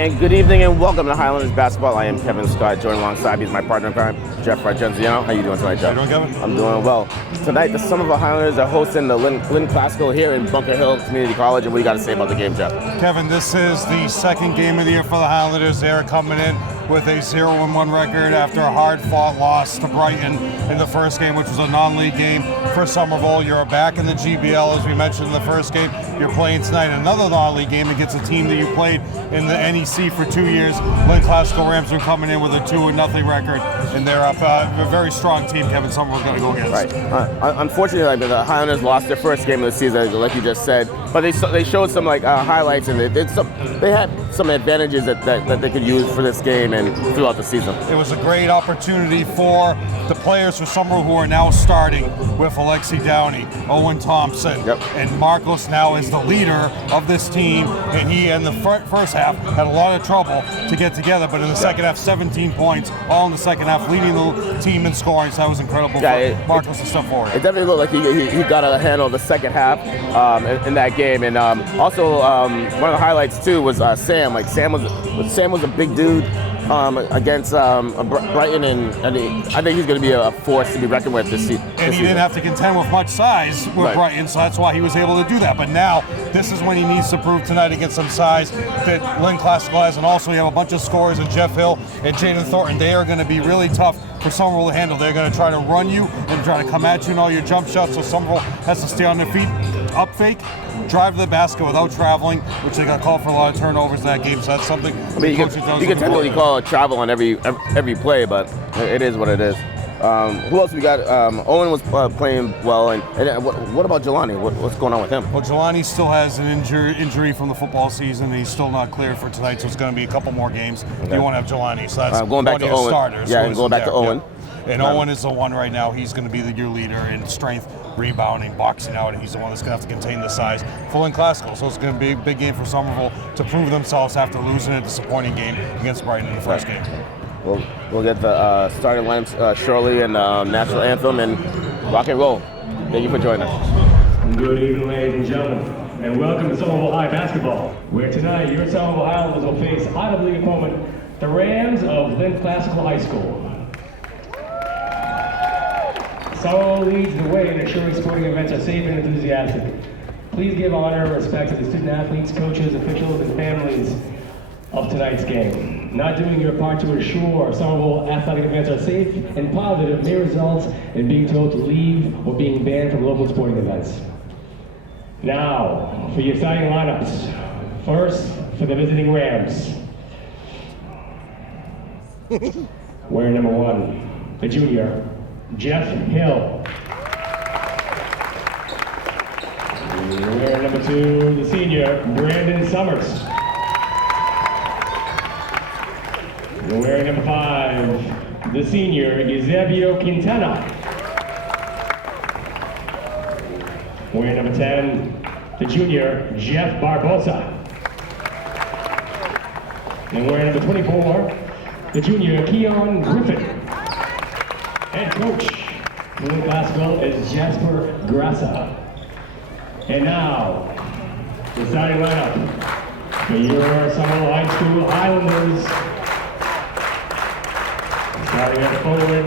And good evening and welcome to Highlanders Basketball. I am Kevin Scott, joined alongside me is my partner in crime, Jeff Argenziano. How you doing tonight, Jeff? How you doing, Kevin? I'm doing well. Tonight, the Somerville Highlanders are hosting the Lynn Classical here in Bunker Hill Community College. And what do you got to say about the game, Jeff? Kevin, this is the second game of the year for the Highlanders. They're coming in with a 0-1 record after a hard-fought loss to Brighton in the first game, which was a non-league game for Somerville. You're back in the GBL, as we mentioned in the first game. You're playing tonight another non-league game against a team that you played in the NEC for 2 years. Lynn Classical Rams are coming in with a 2-0 record, and they're up a very strong team. Kevin Somerville's going to go against. Right. Unfortunately, the Highlanders lost their first game of the season, like you just said, but they showed some highlights, and they had some advantages that they could use for this game and throughout the season. It was a great opportunity for the players for Somerville who are now starting with Alexi Downey, Owen Thompson, and Marcos now is the leader of this team, and he in the first half had a lot of trouble to get together, but in the second half, 17 points, all in the second half, leading the team in scoring, so that was incredible for Marcos to step forward. It definitely looked like he got a handle of the second half in that game, and also one of the highlights too was Sam. Sam was a big dude against Brighton, and I think he's going to be a force to be reckoned with this season. And he didn't have to contend with much size with Brighton, so that's why he was able to do that. But now, this is when he needs to prove tonight against some size that Lynn Classical has, and also you have a bunch of scorers in Jeff Hill and Jaden Thornton. They are going to be really tough for Somerville to handle. They're going to try to run you and try to come at you in all your jump shots, so Somerville has to stay on their feet, up fake, drive to the basket without traveling, which they got called for a lot of turnovers in that game, so that's something you can technically call it travel on every play, but it is what it is. Who else we got? Owen was playing well, and what about Jelani? What's going on with him? Well, Jelani still has an injury from the football season, and he's still not cleared for tonight, so it's going to be a couple more games. Okay. You won't have Jelani, so that's going back to Owen. Starters. Yeah, and going back to Owen. Yeah. And Owen is the one right now. He's going to be your leader in strength, rebounding, boxing out, and he's the one that's going to have to contain the size. Full and classical, so it's going to be a big game for Somerville to prove themselves after losing a disappointing game against Brighton in the first game. We'll get the starting lineups shortly, and national anthem, and rock and roll. Thank you for joining us. Good evening, ladies and gentlemen, and welcome to Somerville High Basketball, where tonight your Somerville Highlanders will face out-of-league opponent, the Rams of Lynn Classical High School. Somerville leads the way in ensuring sporting events are safe and enthusiastic. Please give honor and respect to the student athletes, coaches, officials, and families of tonight's game. Not doing your part to assure Somerville athletic events are safe and positive may result in being told to leave or being banned from local sporting events. Now, for your starting lineups. First, for the visiting Rams. Wearing number 1, the junior, Jeff Hill. Wearing number 2, the senior, Brandon Summers. Wearing number 5, the senior, Eusebio Quintana. Wearing number 10, the junior, Jeff Barbosa. And wearing number 24, the junior, Keon Griffin. Head coach for Lynn Classical is Jasper Grassa. And now, the starting lineup for your Somerville High School Highlanders. Starting up forward,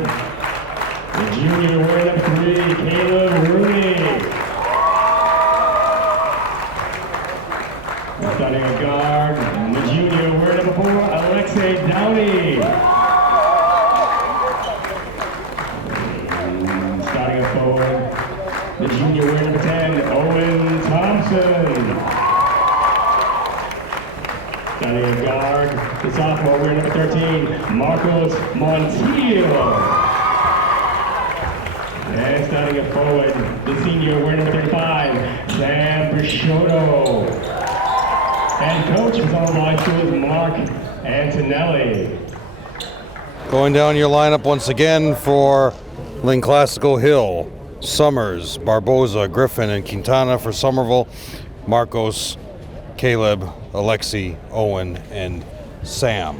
the junior wearing number 3, Caleb Rooney. And starting at guard, the junior wearing number 4, Alexei Downey. And starting up forward, the junior wearing number 10, Owen Thompson. Starting at guard, the sophomore wearing number 13, Marcos Montiel. And starting at forward, the senior wearing number 35, Sam Bisciotto. And coach for Somerville High School is Mark Antonelli. Going down your lineup once again for Lynn Classical: Hill, Summers, Barbosa, Griffin, and Quintana. For Somerville, Marcos, Caleb, Alexi, Owen, and Sam.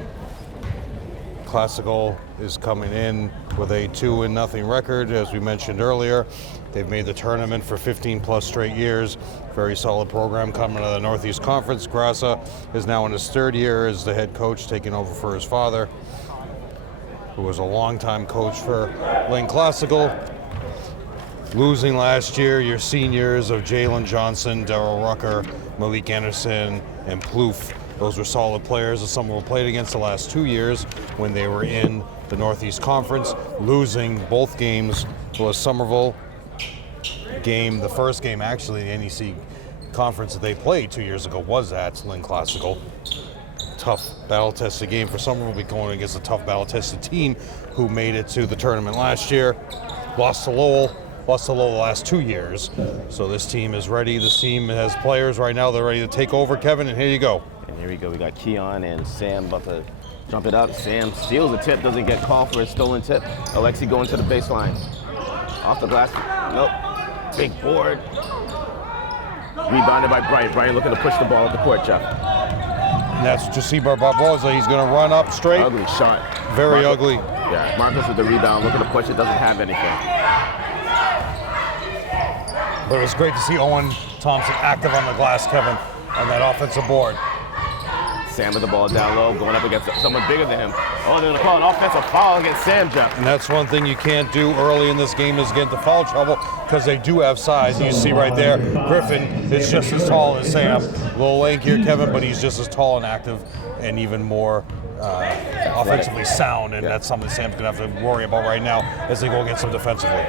Classical is coming in with a 2-0 record, as we mentioned earlier. They've made the tournament for 15 plus straight years. Very solid program coming out of the Northeast Conference. Grassa is now in his 3rd year as the head coach, taking over for his father, who was a longtime coach for Lynn Classical. Losing last year, your seniors of Jalen Johnson, Darryl Rucker, Malik Anderson, and Plouffe. Those were solid players that Somerville played against the last 2 years when they were in the Northeast Conference. Losing both games was Somerville game. The first game, actually, the NEC conference that they played 2 years ago was at Lynn Classical. Tough battle-tested game for Somerville, be going against a tough battle-tested team who made it to the tournament last year. Lost to Lowell the last 2 years. So this team is ready. This team has players right now. They're ready to take over, Kevin, and here you go. And here we go. We got Keon and Sam about to jump it up. Sam steals the tip, doesn't get called for a stolen tip. Alexi going to the baseline. Off the glass. Nope. Big board. Rebounded by Brian. Brian looking to push the ball up the court, Jeff. And that's Jasiba Barbosa. He's going to run up straight. Ugly shot. Very ugly. Yeah, Marcos with the rebound, looking to push it, doesn't have anything. But it was great to see Owen Thompson active on the glass, Kevin, on that offensive board. Sam with the ball down low, going up against someone bigger than him. Oh, they're going to call an offensive foul against Sam, Jeff. And that's one thing you can't do early in this game is get into foul trouble because they do have size. You see right there, Griffin is just as tall as Sam. A little lankier, Kevin, but he's just as tall and active and even more offensively sound. And that's something Sam's going to have to worry about right now as they go against him defensively.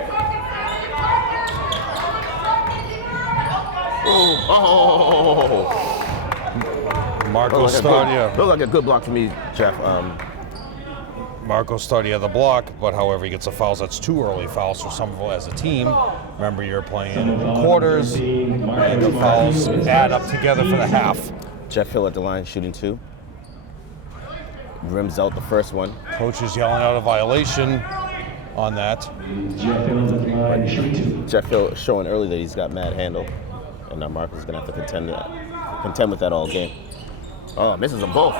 Oh. Marco Stardia. Looked like a good block for me, Jeff. Marco Stardia the block, but however he gets the fouls, that's 2 early fouls for Somerville as a team. Remember, you're playing quarters, and the fouls add up together for the half. Jeff Hill at the line shooting 2. Rims out the first one. Coach is yelling out a violation on that. Jeff Hill showing early that he's got mad handle, and now Marco's gonna have to contend with that all game. Oh, misses them both.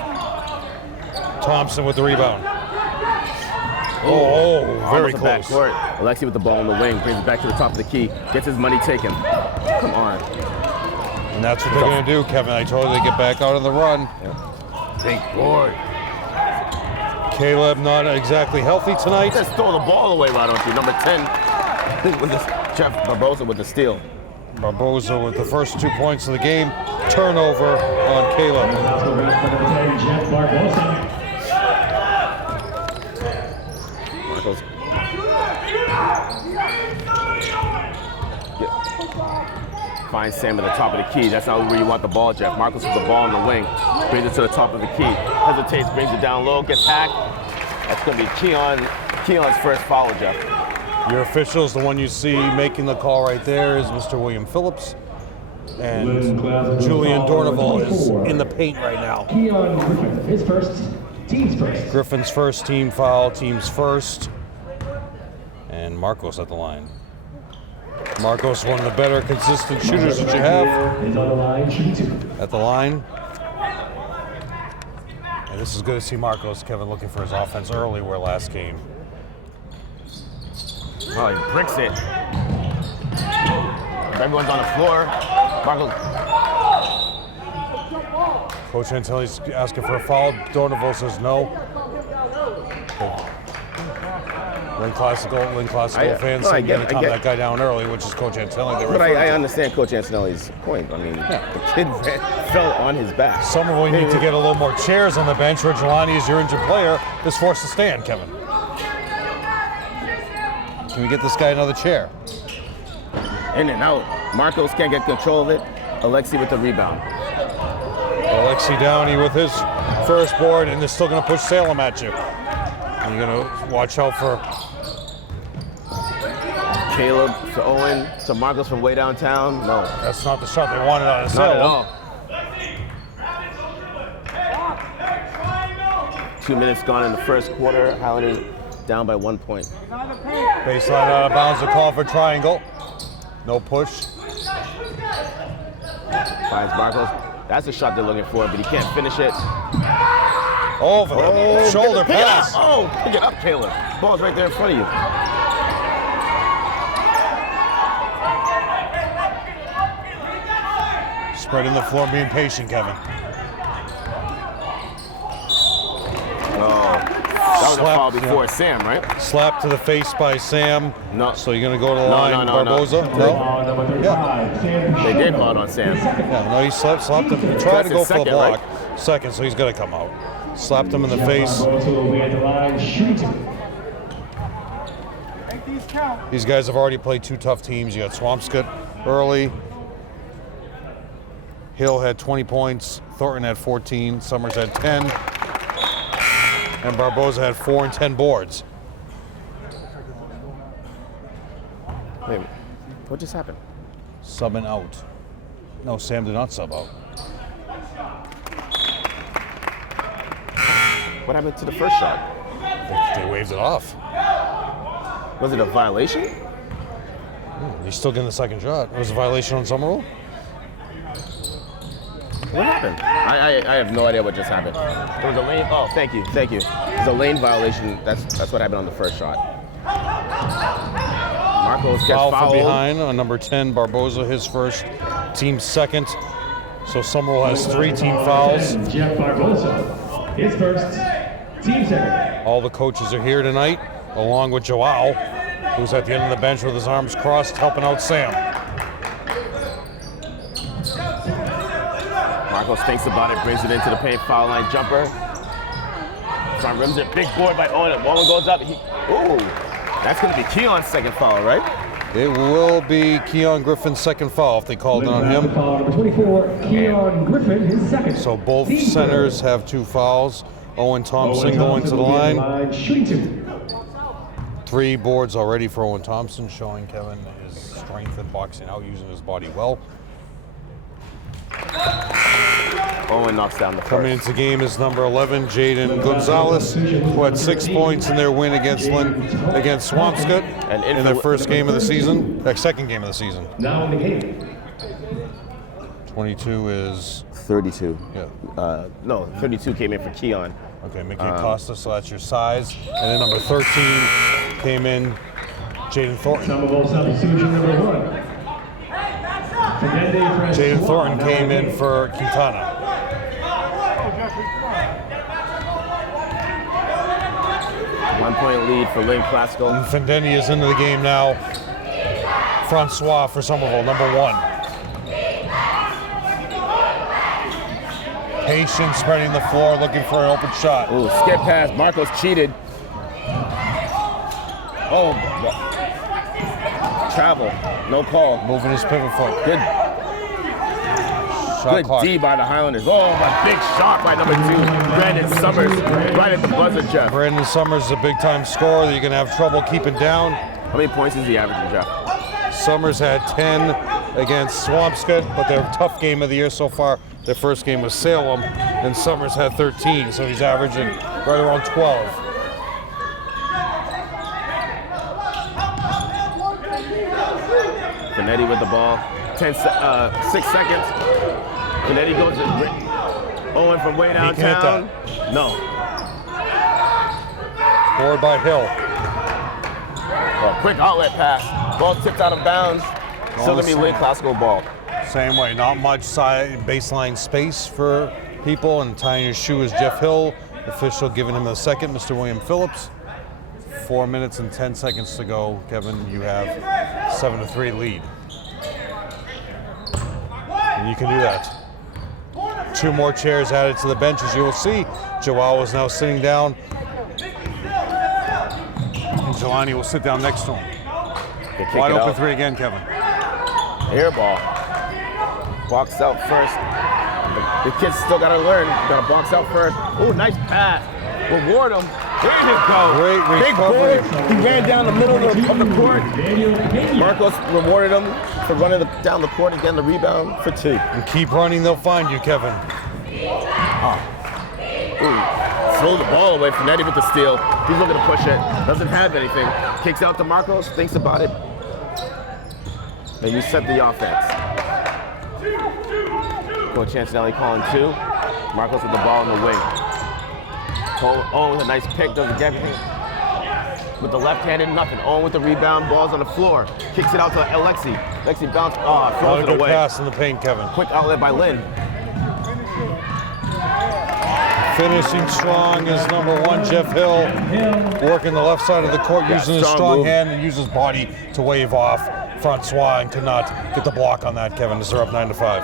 Thompson with the rebound. Oh, very close. Alexi with the ball in the wing, brings it back to the top of the key, gets his money taken. Come on. And that's what they're going to do, Kevin. I told you they get back out on the run. Yeah. Big board. Caleb not exactly healthy tonight. Just throw the ball away, why don't you? Number 10, with Jeff Barbosa with the steal. Barbosa with the first 2 points of the game. Turnover on Caleb. Jeff Barbosa. Marcos. Finds Sam at the top of the key. That's not where you want the ball, Jeff. Marcos with the ball in the wing. Brings it to the top of the key. Hesitates, brings it down low, gets hacked. That's going to be Keon's first foul, Jeff. Your officials, the one you see making the call right there is Mr. William Phillips. And Julian Dornival is in the paint right now. Keon Griffin, his first, team's first. Griffin's first team foul, team's first. And Marcos at the line. Marcos, one of the better consistent shooters that you have. Is on the line, shooting 2. At the line. And this is good to see Marcos, Kevin, looking for his offense early where last game. Oh, he bricks it. Everyone's on the floor. Marcos. Coach Antilli's asking for a foul. Dornival says no. Lynn Classical fans say get that guy down early, which is Coach Antilli. But I understand Coach Antonelli's point. I mean, the kid fell on his back. Somerville need to get a little more chairs on the bench. Regilani, as your injured player, is forced to stand, Kevin. Can we get this guy another chair? In and out. Marcos can't get control of it. Alexi with the rebound. Alexi Downey with his first board, and they're still going to push Salem at you. And you're going to watch out for Caleb to Owen to Marcos from way downtown. No. That's not the shot they wanted out of Salem. Not at all. 2 minutes gone in the first quarter. Highlanders down by 1 point. Baseline out of bounds, a call for triangle. No push. Finds Marcos. That's the shot they're looking for, but he can't finish it. Over the shoulder Pick it up. pass. Oh, pick it up, Caleb. Ball's right there in front of you. Spreading the floor, being patient, Kevin. That was a Slap, foul before yeah. Sam, right? Slap to the face by Sam. No. So you're going to go to the line, no. Barboza? Ball number 35, Sam They did Schumer. call it on Sam. Yeah, no, he slapped him. He tried to That's go his for the second, block. right? Second, so he's going to come out. Slapped him in the face. Barboza will be at the line, shooting two. These guys have already played two tough teams. You got Swampscott early. Hill had 20 points. Thornton had 14. Summers had 10. And Barboza had 4 and 10 boards. Wait, what just happened? Subbing out. No, Sam did not sub out. What happened to the first shot? They waved it off. Was it a violation? He's still getting the second shot. It was a violation on Somerville? What happened? I have no idea what just happened. There was a lane. Oh, thank you. There's a lane violation. That's what happened on the first shot. Marcos gets Foul fouled. from behind on number 10, Barboza, his first, team second. So Somerville has 3 team fouls. Jeff Barboza, his first, team second. All the coaches are here tonight, along with Joao, who's at the end of the bench with his arms crossed, helping out Sam. Marcos thinks about it, brings it into the paint, foul line jumper. Front rims it, big board by Owen. Owen goes up. Ooh, that's going to be Keon's second foul, right? It will be Keon Griffin's second foul if they called it on him. Foul number 24, Keon Griffin, his second. So both Team centers third. have 2 fouls. Owen Thompson Owen going to the will be at line. shooting two. 3 boards already for Owen Thompson, showing Kevin his strength in boxing out, using his body well. Owen knocks down the Coming first. into game is number 11, Jaden Gonzalez, who had 6 points in their win against Lynn, against Swampscott And in their first game of the season, second game of the season. Now in the game. 22 is, 32. yeah, No, 32 came in for Keon. okay, Mickey Acosta, so that's your size. And then number 13 came in, Jaden Thornton. Somerville substitution number 1. Jaden Thornton came in for Quintana. One-point lead for Lynn Classical. And Fendeni is into the game now. Francois for Somerville, number 1. Patient, spreading the floor, looking for an open shot. Ooh, skip pass. Marcos cheated. Oh, travel. No call. Moving his pivot foot. Good, Shot good clock. D by the Highlanders. Oh, a big shot by number 2, Brandon Summers, right at the buzzer, Jeff. Brandon Summers is a big-time scorer that you're going to have trouble keeping down. How many points is he averaging, Jeff? Summers had 10 against Swampscott, but their tough game of the year so far, their first game was Salem, and Summers had 13, so he's averaging right around 12. Benetti with the ball. 6 seconds. Benetti goes to Owen from way He can hit downtown. No. Board by Hill. Oh, quick outlet pass. Ball tipped out of bounds. Still gonna be Lynn Classical ball. Same way, not much baseline space for people, and tying his shoe is Jeff Hill. Official giving him the second, Mr. William Phillips. 4 minutes and 10 seconds to go. Kevin, you have 7-3 lead. And you can do that. 2 more chairs added to the bench, as you will see. Joao is now sitting down. And Jelani will sit down next to him. They kick Wide it open out. 3 again, Kevin. Air ball. Box out first. The kids still gotta learn. Gotta box out first. Oh, nice pass. Reward him. There you go. Great Big recovery. board. He ran down the middle of the court. Marcos rewarded him for running down the court and getting the rebound for 2. And keep running, they'll find you, Kevin. Ooh, throw the ball away. Finetti with the steal. He's looking to push it. Doesn't have anything. Kicks out to Marcos. Thinks about it. And you set the offense. Coach Antonelli calling 2. Marcos with the ball in the wing. Owen with a nice pick, doesn't get anything. With the left-handed, nothing. Owen with the rebound, ball's on the floor. Kicks it out to Alexi. Alexi bounce, throws it Good away. pass in the paint, Kevin. Quick outlet by Lynn. Finishing strong is number 1, Jeff Hill. Working the left side of the court, using his strong move. hand and uses his body to wave off Francois, and could not get the block on that, Kevin, as they're up 9-5.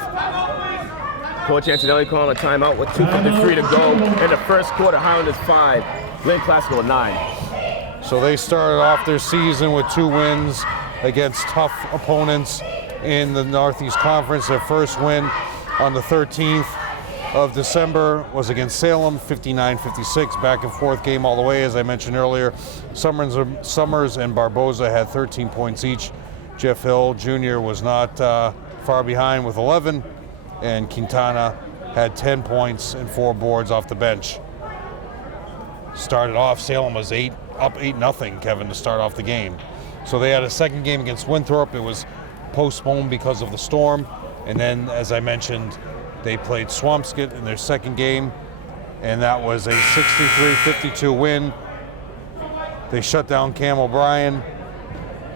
Coach Antonelli calling a timeout with 2:53 to go in the first quarter. Highlanders 5, Lynn Classical 9. So they started off their season with 2 wins against tough opponents in the Northeast Conference. Their first win on the 13th of December was against Salem, 59-56, back and forth game all the way. As I mentioned earlier, Summers and Barboza had 13 points each. Jeff Hill Jr. was not far behind with 11, and Quintana had 10 points and 4 boards off the bench. Started off, Salem was up 8-0, Kevin, to start off the game. So they had a second game against Winthrop. It was postponed because of the storm. And then, as I mentioned, they played Swampscott in their second game, and that was a 63-52 win. They shut down Cam O'Brien.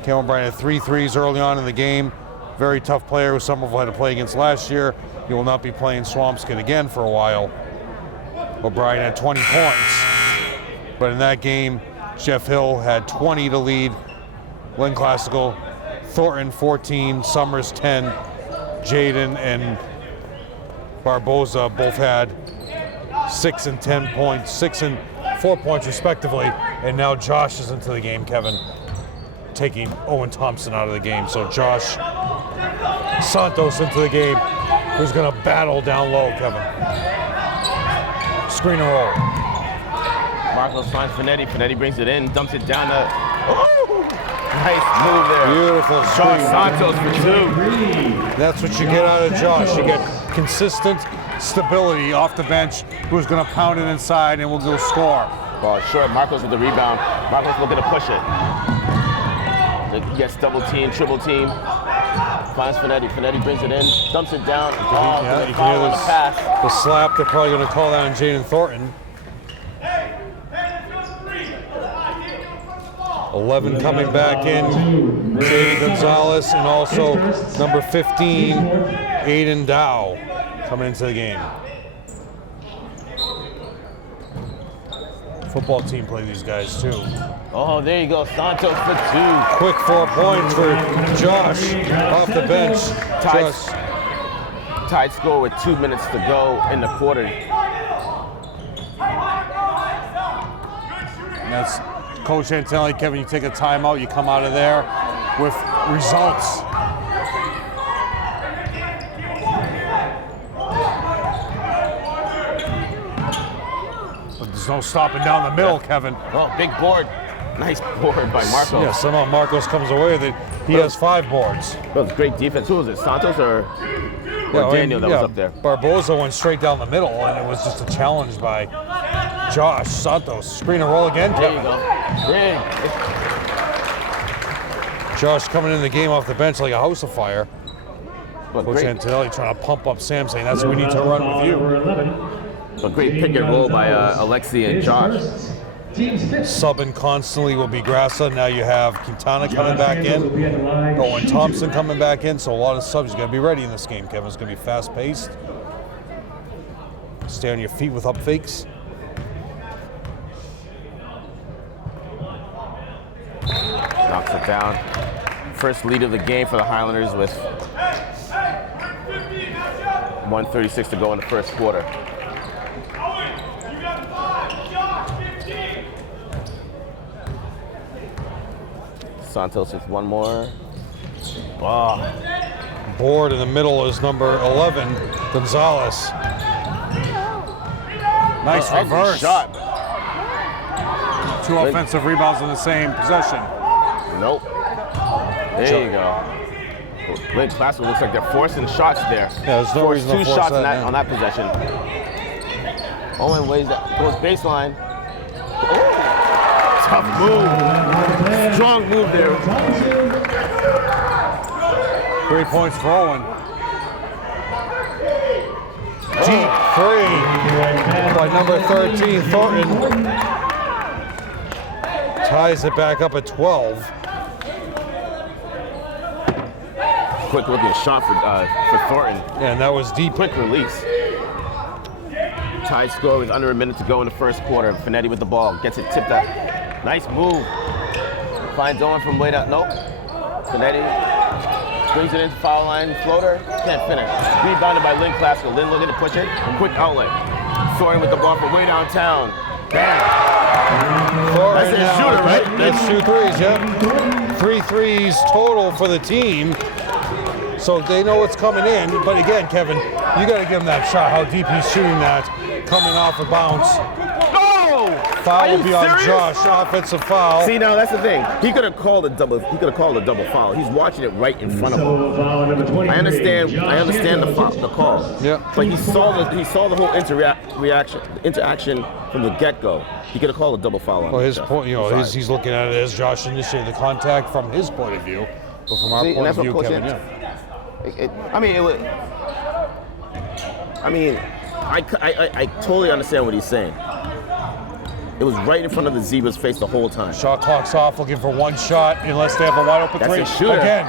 Cam O'Brien had 3 threes early on in the game. Very tough player who Somerville had to play against last year. He will not be playing Swampscott again for a while. O'Brien had 20 points. But in that game, Jeff Hill had 20 to lead Lynn Classical. Thornton 14, Summers 10, Jaden and Barboza both had 6 and 10 points, 6 and 4 points respectively. And now Josh is into the game, Kevin, taking Owen Thompson out of the game. So Josh Santos into the game, who's going to battle down low, Kevin. Screen and roll. Marcos finds Finetti. Finetti brings it in, dumps it down to. Oh, nice move there. Beautiful Josh screen. Santos for 2. That's what you get out of Josh. You get consistent stability off the bench, who's going to pound it inside and will go score. Ball short. Marcos with the rebound. Marcos looking to push it. He gets double team, triple team. Finds Finetti. Finetti brings it in, dumps it down. You can hear the pass. the slap. They're probably going to call that on Jaden Thornton. 11 coming back in, Jaden Gonzalez, and also number 15, Aiden Dow, coming into the game. Football team play these guys too. Oh, there you go, Santos for 2. Quick 4 points for Josh off the bench. Tied score with 2 minutes to go in the quarter. And that's Coach Antonelli. Kevin, you take a timeout, you come out of there with results. But there's no stopping down the middle, Kevin. Oh, big board. Nice board by Marcos. Yeah, somehow Marcos comes away with it. He has 5 boards. That was great defense. Who was it, Santos or Daniel that was up there? Barboza went straight down the middle, and it was just a challenge by Josh Santos. Screen and roll again, There Kevin. you go. Ring. Josh coming in the game off the bench like a house of fire. But Coach great, Antonelli trying to pump up Sam, saying that's what we need to run with you. but great pick and roll by Alexi and Josh. Subbing constantly will be Grassa. Now you have Quintana coming back in. Owen Thompson coming back in. So a lot of subs. You got to be ready in this game, Kevin. It's going to be fast-paced. Stay on your feet with up fakes. Knocks it down. First lead of the game for the Highlanders with 1:36 to go in the first quarter. Santos with one more. Oh, Board in the middle is number 11, Gonzalez. Nice ugly reverse. shot. 2 offensive rebounds in the same possession. Nope. There you go. Lynn Classical looks like they're forcing shots there. Yeah, there's no Forced reason to 2 force shots that, on that possession. Owen waves that, goes baseline. Oh, tough move. Strong move there. 3 points for Owen. Deep three by number 13, Thornton. Ties it back up at 12. Quick looking shot for Thornton. And that was deep. Quick release. Tie score with under a minute to go in the first quarter. Finetti with the ball. Gets it tipped up. Nice move. Finds Owen from way down. Nope. Finetti brings it into foul line. Floater. Can't finish. Rebounded by Lynn Classical. Lynn looking to push it. Quick outlet. Thornton with the ball from way downtown. Bam. That's a shooter, right? That's 2 threes, yeah. 3 threes total for the team. So they know what's coming in. But again, Kevin, you got to give him that shot. How deep he's shooting that. Coming off a bounce. Oh! Foul will be on Josh. Offensive foul. See, now that's the thing. He could have called a double. He could have called a double foul. He's watching it right in front of him. I understand the call. Yeah. But he saw the whole interaction from the get-go. He could have called a double foul. Well, his point, he's looking at it as Josh initiated the contact from his point of view, but from our point of view, Kevin. I totally understand what he's saying. It was right in front of the Zebra's face the whole time. Shot clock's off, looking for one shot unless they have a wide open three. That's a shooter. Again.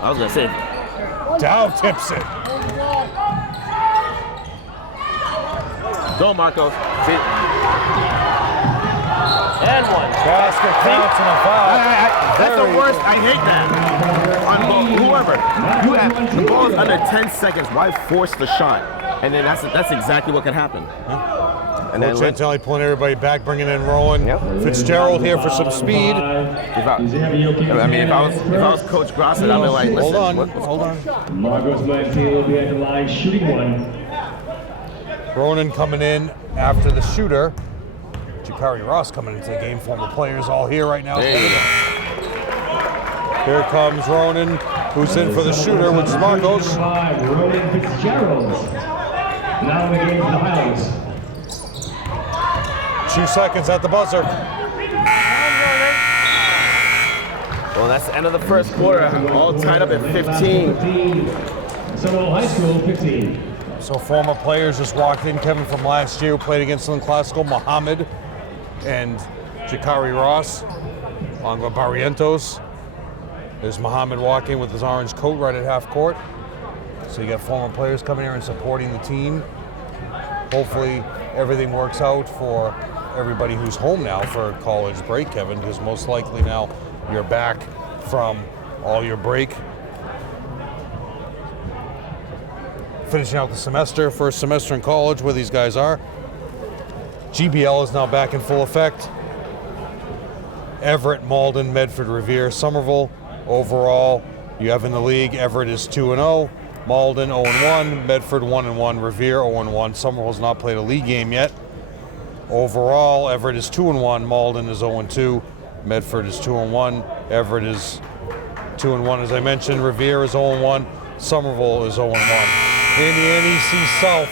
I was gonna say. Dow tips it. Go, Marcos. See? And one. Basket counts and a foul. That's the worst. I hate that. On whoever. You have the ball is under 10 seconds. Why force the shot? And then that's exactly what can happen. Yeah. And then Gentile pulling everybody back, bringing in Rowan. Yep. Fitzgerald here for some speed. If I was Coach Grosset, I'd be like, listen. Hold on. Marcos Martin will be at the line shooting one. Ronan coming in after the shooter. Jakari Ross coming into the game. Former players all here right now. There you go. Here comes Ronan, who's in for the shooter, which is Marcos. Ronan Fitzgerald. Now in the game for the Highlanders. 2 seconds at the buzzer. Well, that's the end of the first quarter. All tied up at 15. Somerville High School, 15. So former players just walked in. Kevin from last year who played against Lynn Classical, Muhammad and Jakari Ross. Angla Barrientos. There's Muhammad walking with his orange coat right at half court. So you got former players coming here and supporting the team. Hopefully everything works out for everybody who's home now for college break, Kevin, because most likely now you're back from all your break. Finishing out the semester, first semester in college where these guys are. GBL is now back in full effect. Everett, Malden, Medford, Revere, Somerville. Overall, you have in the league, Everett is 2-0, Malden 0-1, Medford 1-1, Revere 0-1. Somerville's not played a league game yet. Overall, Everett is 2-1, Malden is 0-2, Medford is 2-1, Everett is 2-1 as I mentioned, Revere is 0-1, Somerville is 0-1. In the NEC South,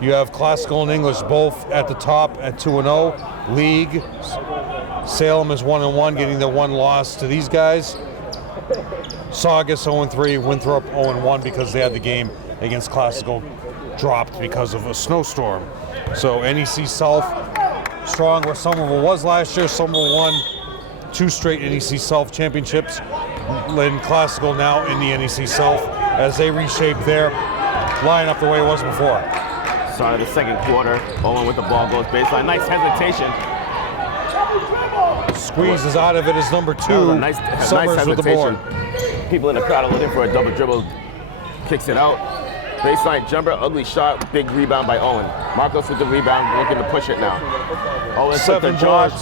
you have Classical and English both at the top at 2-0. League, Salem is 1-1, getting the one loss to these guys. Saugus 0-3, Winthrop 0-1 because they had the game against Classical dropped because of a snowstorm. So NEC South strong where Somerville was last year. Somerville won 2 straight NEC South championships. Lynn Classical now in the NEC South as they reshape their lineup the way it was before. Start of the second quarter. Owen with the ball goes baseline. Nice hesitation. Squeezes out of it as number 2. Nice Summers with the board. People in the crowd are looking for a double dribble. Kicks it out. Baseline jumper, ugly shot, big rebound by Owen. Marcos with the rebound, looking to push it now. Owen took the charge,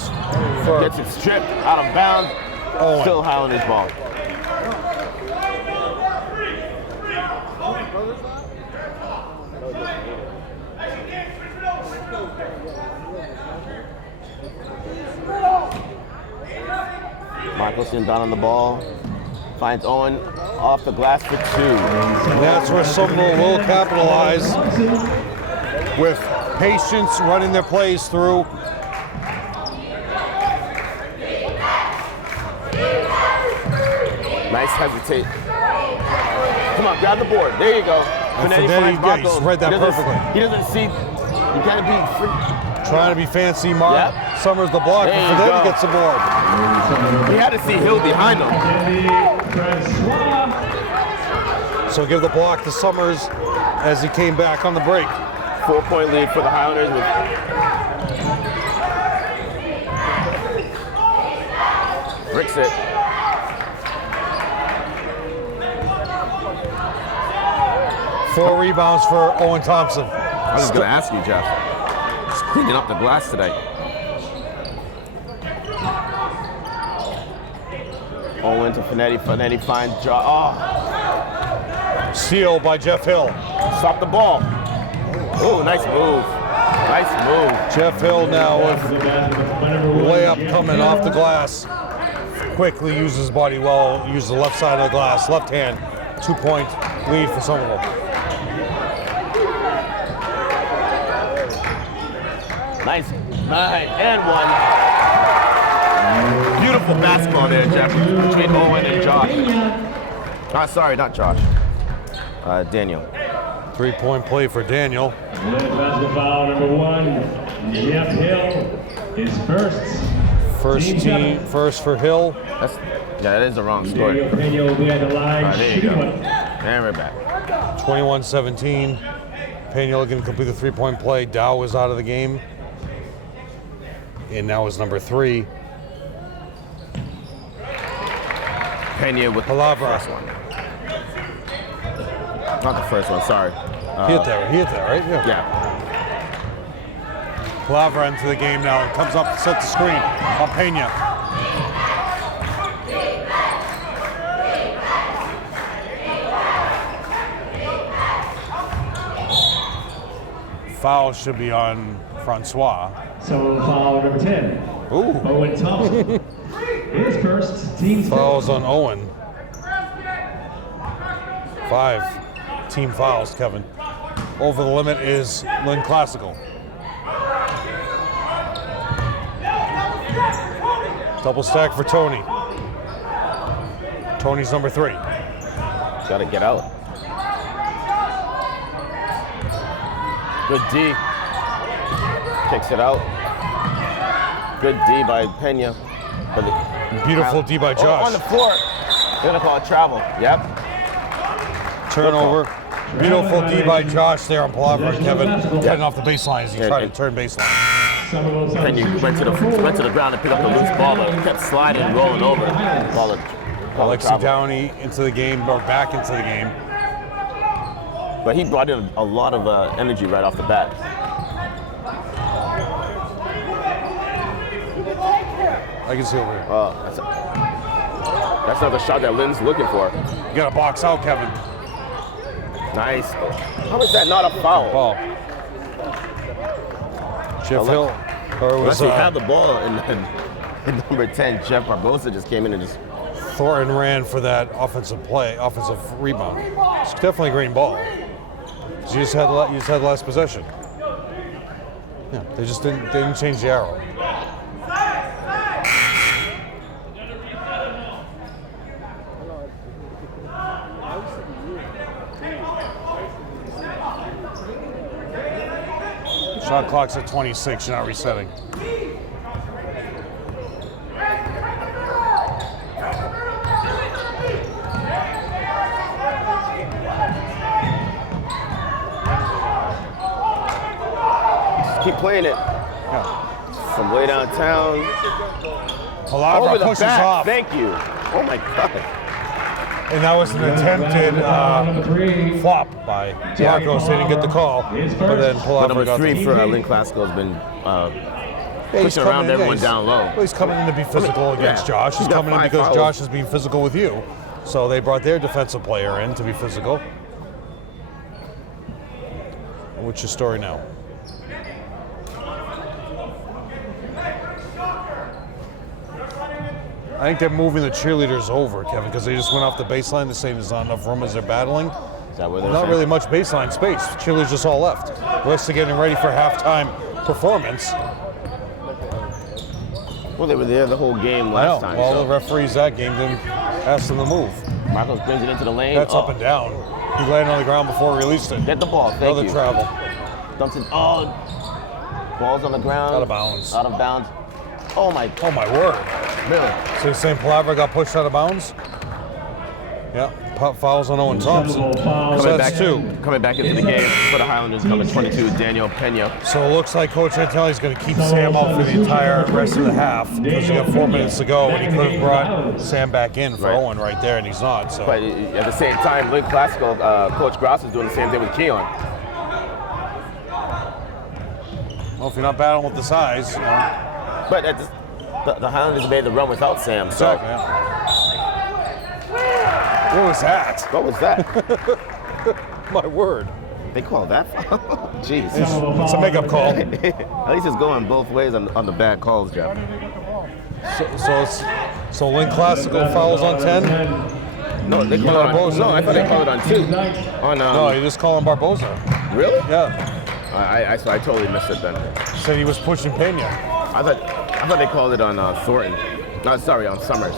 gets it stripped, out of bounds. Owen. Still Highlanders ball. Markelson down on the ball, finds Owen off the glass for 2. And that's where Somerville will capitalize with patience running their plays through. Nice hesitate. Come on, grab the board. There you go. And Finetti Finetti, finds yeah, Marco. he's read that He doesn't- perfectly. He doesn't see. You gotta be free. Trying to be fancy, Mark. Yep. Summers the block, There but you Finetti go. gets the board. He had to see Hill behind him. So give the block to Summers as he came back on the break. 4-point lead for the Highlanders. Bricks it. Four rebounds for Owen Thompson. I was going to ask you, Jeff. Just cleaning up the glass today. Owen to Finetti. Finetti finds Josh. Oh, Steal by Jeff Hill. stop the ball. Oh, nice move. Nice move. Jeff Hill now with layup coming off the glass. Quickly uses his body well, uses the left side of the glass, left hand. 2-point lead for Somerville. Nice. And one. Beautiful basketball there, Jeff, between Owen and Josh. Sorry, not Josh. Daniel. 3-point play for Daniel. Basketball foul number 1, Jeff Hill, his first. First for Hill. That is the wrong score. Daniel Pena will be at the line. There you go. shooting one. And we're back. 21-17. Pena looking to complete the 3-point play. Dow is out of the game. And now is number 3. Pena with Palavra. the first one. Not the first one, sorry. He hit that, right? Yeah. Palavra into the game now and comes up to set the screen on Pena. Foul should be on Francois. So foul number 10, Ooh. Owen Thompson. His first, team's Fouls on Owen. 5 team fouls, Kevin. Over the limit is Lynn Classical. Double stack for Tony. Tony's number 3. Got to get out. Good D. Kicks it out. Good D by Pena. For the, Beautiful D by on Josh. the floor. They're going to call it travel. Yep. Turnover. Beautiful D by Josh there on Palavra and Kevin. Getting off the baseline as he tried to turn baseline. Pena went to the ground and picked up the loose ball, but kept sliding and rolling over. Call it Alexi travel. Downey into the game, or back into the game. But he brought in a lot of energy right off the bat. I can see over here. That's not the shot that Lynn's looking for. You got to box out, Kevin. Nice. How is that not a foul? Ball. Jeff Hill. Or Unless was he had the ball in number 10, Jeff Barbosa just came in and just. Thornton ran for that offensive rebound. It's definitely a green ball. You just had the last possession. Yeah, they just didn't change the arrow. Shot clock's at 26. You're not resetting. Keep playing it. From way downtown. Palavra Over the pushes back. off. Thank you. Oh my God. And that was an attempted flop by Marcos. They didn't get the call. But then But Palavra number got 3 the for Lynn Classical has been he's pushing around coming in, everyone down low. Well, he's coming in to be physical against yeah. Josh. He's He's got coming in 5 because fouls. Josh is being physical with you. So they brought their defensive player in to be physical. What's your story now? I think they're moving the cheerleaders over, Kevin, because they just went off the baseline. They're saying there's not enough room as they're battling. Is that where they're Not saying? really much baseline space. Cheerleaders just all left. The rest are getting ready for halftime performance. Well, they were there the whole game I know. last time. Well, so. the referees that game didn't ask them to move. Marcos brings it into the lane. That's Oh, up and down. He landed on the ground before he released it. Get the ball. Thank Another you. travel. Dumps it. Oh, ball's on the ground. Out of bounds. Out of bounds. Oh my word. Really? So you're saying Palavra got pushed out of bounds? Yeah. Fouls on Owen Thompson. So that's 2. Coming back into the game for the Highlanders, number 22, Daniel Pena. So it looks like Coach Antelli's going to keep Sam out for the entire rest of the half because you got 4 minutes to go, and he could have brought Sam back in for Owen right there, and he's not. So. But at the same time, Lynn Classical, Coach Gross is doing the same thing with Keon. Well, if you're not battling with the size, you know. But the Highlanders made the run without Sam. So. Exactly. Yeah. What was that? What was that? My word. They call that? Jeez. It's a makeup call. At least it's going both ways on the bad calls, Jeff. So Lynn Classical fouls on 10? No, they call it on, no, I thought they called it on 2. No, you just call him Barboza. Really? Yeah. I totally missed it then. Said he was pushing Pena. I thought they called it on Thornton. No, sorry, on Summers.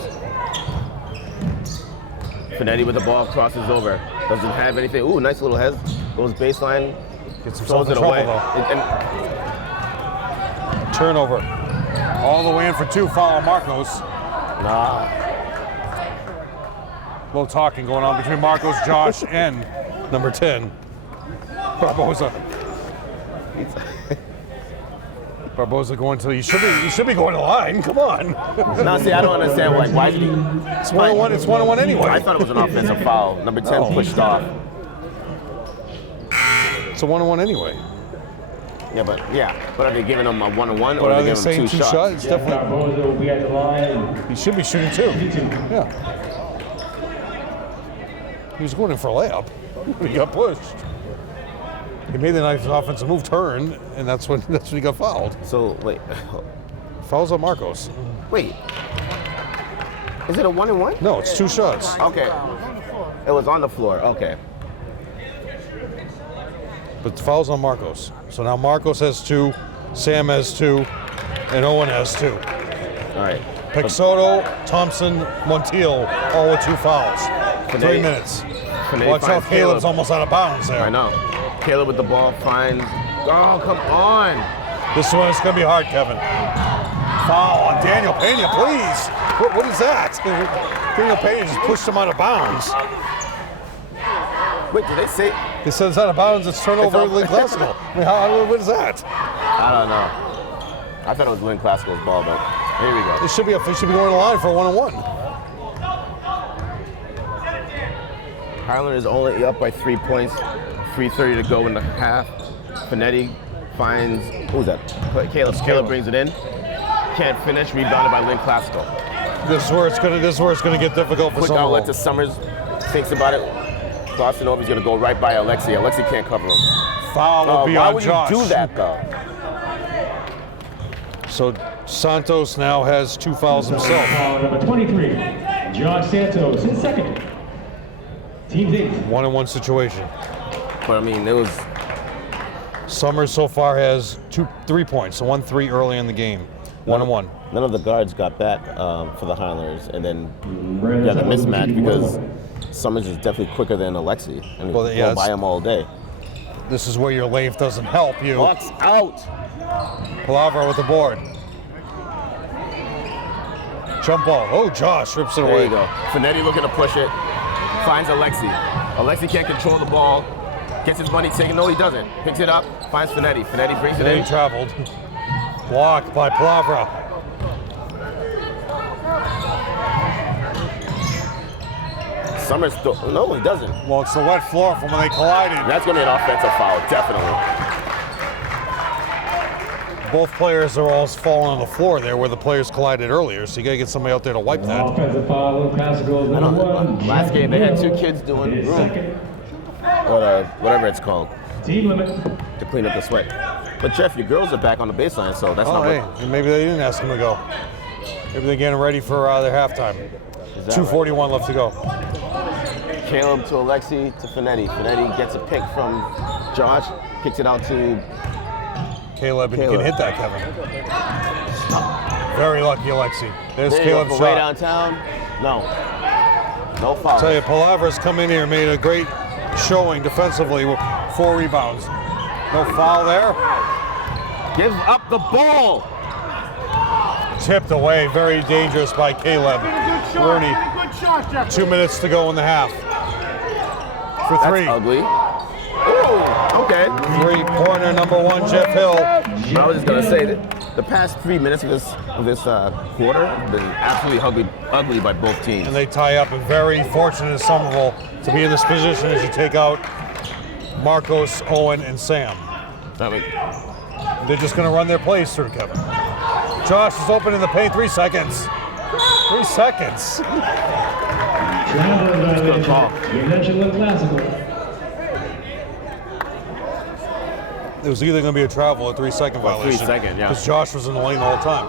Finetti with the ball, crosses over. Doesn't have anything. Ooh, nice little head. Goes baseline. Gets himself in trouble, though. Turnover. All the way in for 2, foul on Marcos. Nah. A little talking going on between Marcos, Josh, and number 10, Barboza. Barboza going to, you should be going to the line. Come on. No, see, I don't understand why did he? It's 1-on-1. It's 1-on-1 anyway. I thought it was an offensive foul. Number 10 pushed off. It's a 1-on-1 anyway. Yeah, but are they giving him a 1-on-1 or But are are they they giving him saying 2 2 shots? shots? It's definitely. Barboza will be at the line. He should be shooting 2. Yeah. He was going in for a layup. He got pushed. He made the nice offensive move, turn, and that's when he got fouled. So wait. Fouls on Marcos. Wait. Is it a 1-on-1? No, it's 2 shots. Okay. It was on the floor. Okay. But the foul's on Marcos. So now Marcos has 2, Sam has 2, and Owen has 2. All right. Peixoto, Thompson, Montiel, all with 2 fouls. 3 minutes. Watch out, Caleb's almost out of bounds there. I know. Caleb with the ball finds. Oh, come on. This one is going to be hard, Kevin. Foul on Daniel Pena, please. What is that? Daniel Pena just pushed him out of bounds. Wait, did they say? They said it's out of bounds. It's turnover Lynn Classical. I mean, what is that? I don't know. I thought it was Lynn Classical's ball, but here we go. It should be going to the line for a 1-on-1. Highlanders only up by 3 points. 3:30 to go in the half. Finetti finds, who's that? Caleb brings it in. Can't finish, rebounded by Lynn Classical. This is where it's going to get difficult for Quick Somerville. outlet to Summers. Thinks about it. Crossin' over, he's going to go right by Alexi. Alexi can't cover him. Foul will be on Josh. Why would you do that, though? So Santos now has 2 fouls himself. Foul number 23, Josh Santos, his second. Team's 8th. 1-on-1 situation. But I mean, it was. Summers so far has 3 points, so 1-3 early in the game. 1-on-1. None of the guards got back for the Highlanders, and then you got a mismatch because Summers is definitely quicker than Alexi. I mean, go by him all day. This is where your length doesn't help you. Bucks out. Palavra with the board. Jump ball. Oh, Josh rips it away. There you go. Finetti looking to push it. Finds Alexi. Alexi can't control the ball. Gets his money taken. No, he doesn't. Picks it up. Finds Finetti. Finetti brings it in. He traveled. Blocked by Palavra. Summers still. No, he doesn't. Well, it's the wet floor from when they collided. That's going to be an offensive foul, definitely. Both players are all falling on the floor there where the players collided earlier, so you got to get somebody out there to wipe that. Offensive foul, Lynn Classical, number 1. Last game, they had 2 kids doing His room. second. Or whatever it's called. Team limit. To clean up the sweat. But Jeff, your girls are back on the baseline, so that's not hey, what. maybe they didn't ask him to go. Maybe they're getting ready for their halftime. 2:41 left to go. Caleb to Alexi to Finetti. Finetti gets a pick from Josh, kicks it out to Caleb, and you can hit that, Kevin. Very lucky, Alexi. There's Caleb's shot. Way downtown. No foul. I'll tell you, Palavra's come in here and made a great showing defensively with 4 rebounds. No foul there. Give up the ball. Tipped away, very dangerous by Caleb Rooney. 2 minutes to go in the half. For 3. That's ugly. Oh, okay. 3-pointer number 1, Jeff Hill. I was just gonna say that the past 3 minutes of this quarter have been absolutely ugly by both teams. And they tie up, and very fortunate as Somerville to be in this position as you take out Marcos, Owen, and Sam. They're just gonna run their plays through, Kevin. Josh is open in the paint, 3 seconds. 3 seconds. Good call. It was either going to be a travel or 3-second violation. 3 second, yeah. Because Josh was in the lane the whole time.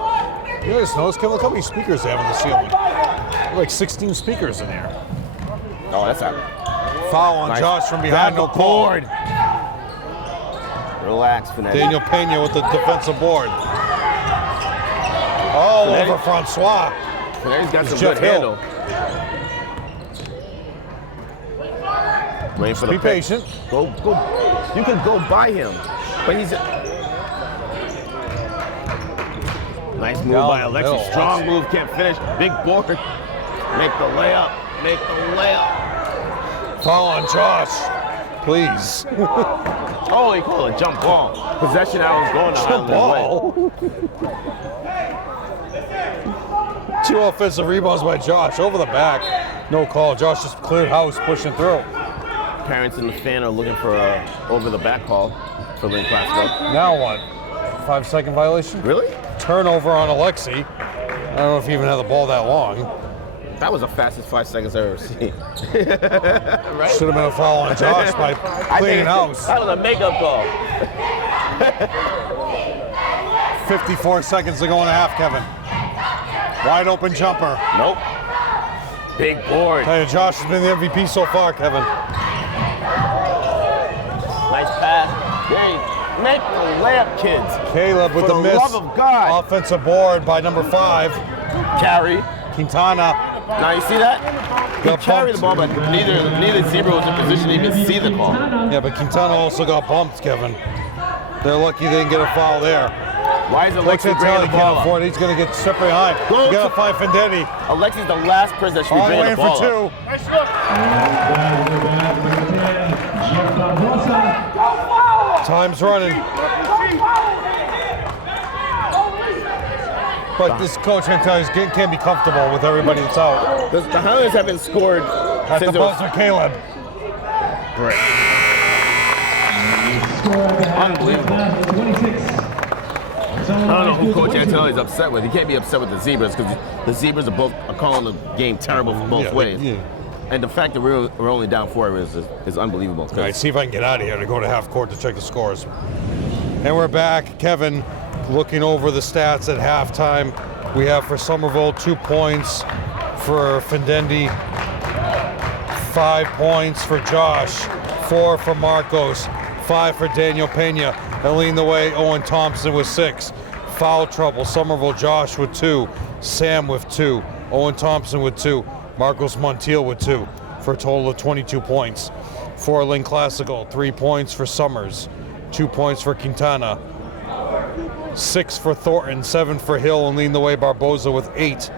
You guys notice, Kevin, look how many speakers they have on the ceiling. Like 16 speakers in here. Oh, that's a Foul on nice. Josh from behind, no call. board. Relax, Finetti. Daniel Pena with the defensive board. All Finetti. over Francois. Finetti's got some Jeff good Hill. handle. Waiting for the Be pick. patient. Go. You can go by him, but he's nice move by Down the Alexi. middle. Strong move, can't finish. Big board. Make the layup. Make the layup. Foul on Josh. Please. Oh, he called a jump ball. Possession hours going to Highlanders' way. Ball. 2 offensive rebounds by Josh over the back. No call. Josh just cleared house, pushing through. Parents in the fan are looking for a over the back call for Lynn Classico. Now what? 5-second violation? Really? Turnover on Alexi. I don't know if he even had the ball that long. That was the fastest 5 seconds I've ever seen. Right? Should have been a foul on Josh by cleaning house. That was a makeup call. 54 seconds to go in the half, Kevin. Wide open jumper. Nope. Big board. Tell you, Josh has been the MVP so far, Kevin. Nice pass. Hey, make the layup, kids. Caleb with For the the miss. love of God. Offensive board by number 5. Carry. Quintana. Now you see that? He Got carried the bumped. ball, but neither Zebra was in position to even see the ball. Yeah, but Quintana also got bumped, Kevin. They're lucky they didn't get a foul there. Why is Alexi Alexi bringing the can't ball afford up? it. He's going to get stripped behind. Go You got to- to find Findetti. Alexi's the last person that should be All the bringing way the in ball for up. 2. Time's running. But this coach, I tell you, can't be comfortable with everybody that's out. The Highlanders haven't scored At the since it was buzzer, Caleb. great. Unbelievable. I don't know who Coach Antelli is upset with. He can't be upset with the Zebras because the Zebras are calling the game terrible from both ways. Yeah. And the fact that we're only down 4 is unbelievable. All right, see if I can get out of here to go to half court to check the scores. And we're back. Kevin looking over the stats at halftime. We have for Somerville 2 points, for Findendi 5 points, for Josh 4 for Marcos, 5 for Daniel Pena, and leading the way Owen Thompson with 6. Foul trouble, Somerville Josh with 2, Sam with 2, Owen Thompson with 2, Marcos Montiel with 2, for a total of 22 points. For Lynn Classical, 3 points for Summers, 2 points for Quintana, 6 for Thornton, 7 for Hill, and leading the way Barboza with 8.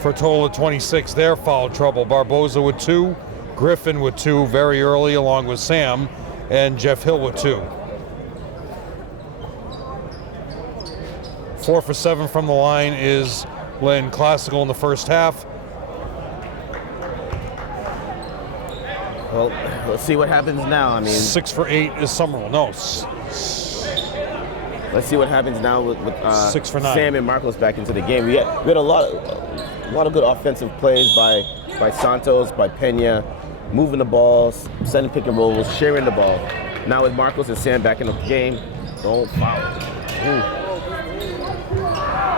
For a total of 26. Their foul trouble. Barboza with 2, Griffin with 2 very early, along with Sam, and Jeff Hill with 2. 4 for 7 from the line is Lynn Classical in the first half. Well, let's see what happens now. I mean, 6 for 8 is Somerville. No, let's see what happens now with 6 for 9. Sam and Marcos back into the game. We had a lot of good offensive plays by Santos, by Pena, moving the balls, sending pick and rolls, sharing the ball. Now with Marcos and Sam back in the game, don't foul. Ooh.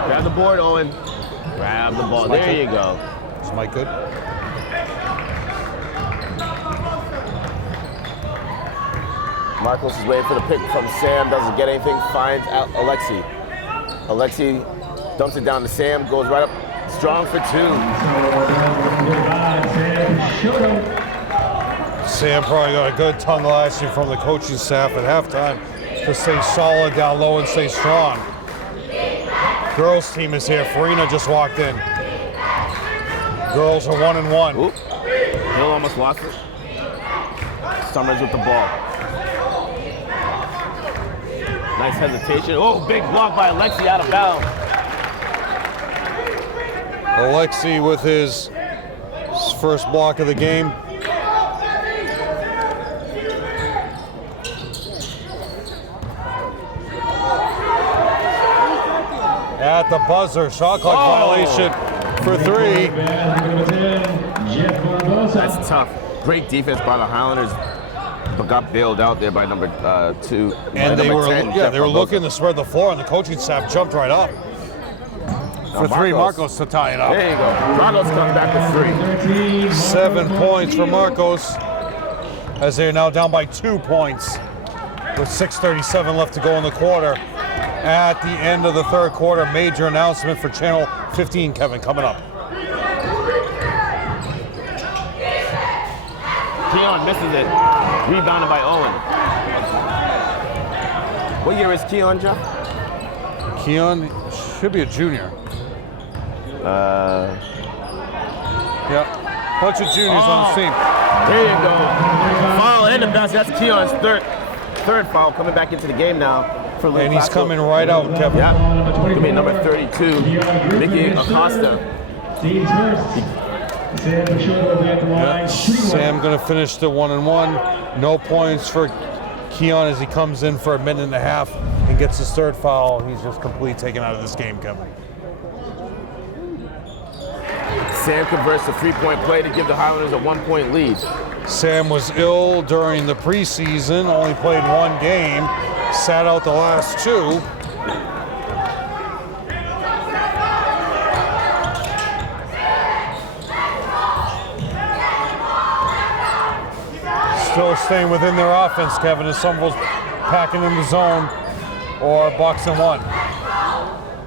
Grab the board, Owen. Grab the ball. There you go. Is Mike good? Marcos is waiting for the pick from Sam, doesn't get anything, finds out Alexi. Alexi dumps it down to Sam, goes right up, strong for 2. Sam probably got a good tongue lashing from the coaching staff at halftime to stay solid down low and stay strong. Girls team is here. Farina just walked in. Girls are 1-1. Oop. Hill almost lost it. Summers with the ball. Nice hesitation. Oh, big block by Alexi out of bounds. Alexi with his first block of the game. At the buzzer, shot clock violation for 3. That's tough. Great defense by the Highlanders, but got bailed out there by number 2. And they were, 10, they were looking to spread the floor, and the coaching staff jumped right up. For 3, Marcos to tie it up. There you go. Marcos comes back with 3. 7 points for Marcos, as they're now down by 2 points with 6:37 left to go in the quarter. At the end of the third quarter, major announcement for Channel 15, Kevin, coming up. Keon misses it. Rebounded by Owen. What year is Keon, Jeff? Keon should be a junior. Yeah, bunch of juniors on the team. There you go. Foul and the bounce. That's Keon's third foul coming back into the game now. For Lynn. And he's coming right out, Kevin. Yeah. Gonna be number 32, Mickey Acosta. Sam gonna finish the 1-1. No points for Keon as he comes in for a minute and a half and gets his third foul. He's just completely taken out of this game, Kevin. Sam converts a 3-point play to give the Highlanders a 1-point lead. Sam was ill during the preseason, only played 1 game, sat out the last 2. Still staying within their offense, Kevin, as Somerville's packing in the zone or boxing 1.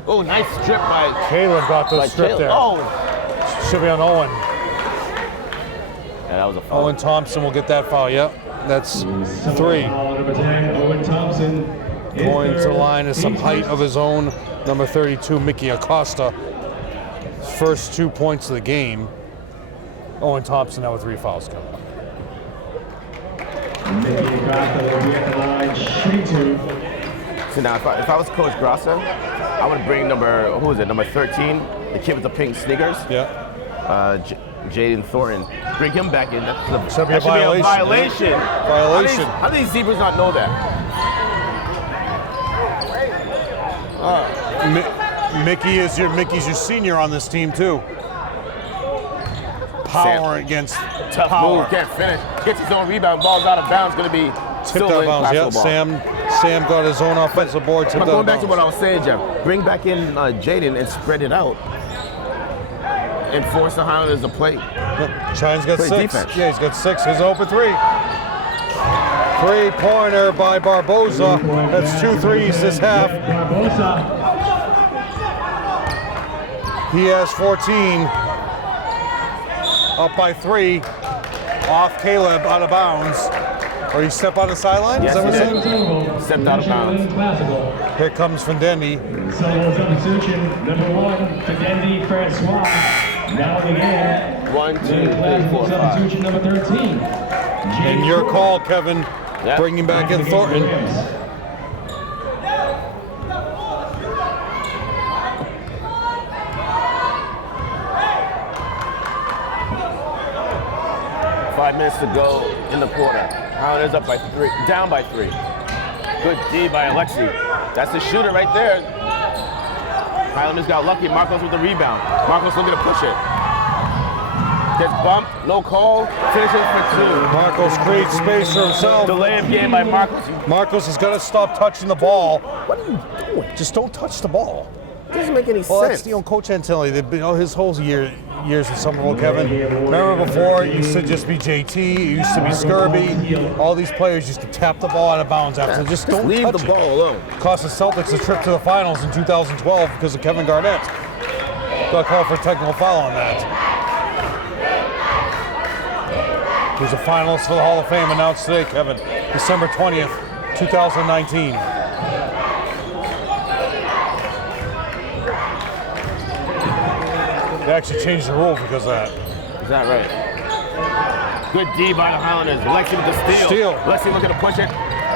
Oh, nice strip by Caleb got the strip there. Oh, should be on Owen. yeah, that was a foul. Owen Thompson will get that foul, yep. That's 3. Owen Thompson. Going to the line is some height of his own. Number 32, Mickey Acosta. First 2 points of the game. Owen Thompson now with 3 fouls coming up. Mickey Acosta will be at the line, shooting 2. So now, if I was Coach Grassa, I would bring number 13, the kid with the pink sneakers. Yeah. Jaden Thornton. Bring him back in. That Should be a violation. Violation. Violation. How do these zebras not know that? Mickey's your senior on this team too. Power Sam. against Tough power. move, can't finish. Gets his own rebound, ball's out of bounds, gonna be Tipped out of bounds. Yeah, Sam got his own offensive board. Tipped But out going of back to bounds. what I was saying, Jeff, bring back in Jaden and spread it out and force the Highlanders to play. Shine's got Play 6. defense. Yeah, he's got 6. He's open 3. 3-pointer by Barboza. That's 2 threes this half. He has 14. Up by 3. Off Caleb, out of bounds. Or he stepped on the sideline? Yes, Is that what he you're saying? did. Stepped out of bounds. Here comes Findendi. Substitution number 1, Findendi Francois. Now in the game. 1, 2, 3, 4, 5. Substitution number 13. And your call, Kevin, Yep. bringing back in Thornton. Five minutes to go in the quarter. Highlanders up by 3, down by 3. Good D by Alexi. That's the shooter right there. Highlanders got lucky. Marcos with the rebound. Marcos looking to push it. Gets bumped, no call, finishes for 2. Marcos creates space for himself. Delay of game by Marcos. Marcos has got to stop touching the ball. What are you doing? Just don't touch the ball. Doesn't make any Well, sense. that's Coach Antilli. His whole years in Somerville, Kevin. Remember before, it used to just be JT, it used to be Skirby. All these players used to tap the ball out of bounds after. Just don't leave touch the ball alone. Cost the Celtics a trip to the finals in 2012 because of Kevin Garnett. Got called for a technical foul on that. who's a finalist for the Hall of Fame, announced today, Kevin, December 20th, 2019. They actually changed the rule because of that. Is that right? Good D by the Highlanders. Alexi with the steal. Alexi looking to push it.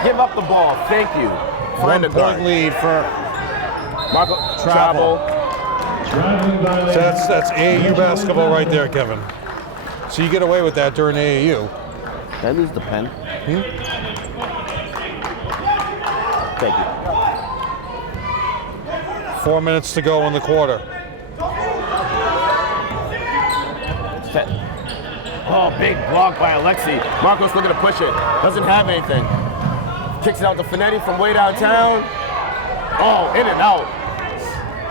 Give up the ball. Thank you. Find a guard. 1 point lead for Marco Travel. So that's AAU basketball right there, Kevin. So you get away with that during AAU. Did I lose the pen? Thank you. 4 minutes to go in the quarter. Set. Oh, big block by Alexi. Marcos looking to push it. Doesn't have anything. Kicks it out to Finetti from way downtown. Oh, in and out.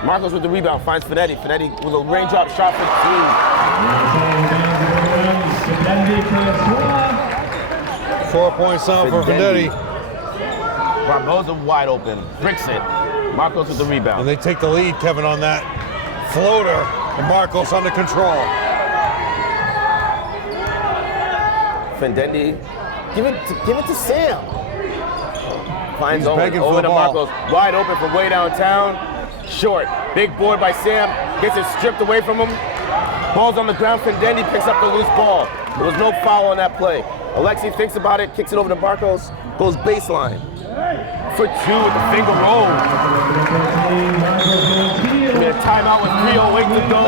Marcos with the rebound, finds Finetti. Finetti with a raindrop shot for the team. 4 points out for Finetti. Barboza wide open, bricks it. Marcos with the rebound. And they take the lead, Kevin, on that floater. And Marcos under control. Fendendi, give it to Sam. Finds He's Owen, begging for Owen the to ball. Marcos, wide open from way downtown. Short, big board by Sam, gets it stripped away from him. Ball's on the ground, Fendendi picks up the loose ball. There was no foul on that play. Alexi thinks about it, kicks it over to Marcos, goes baseline. For two with the finger roll. I mean, a timeout with 3:08 to go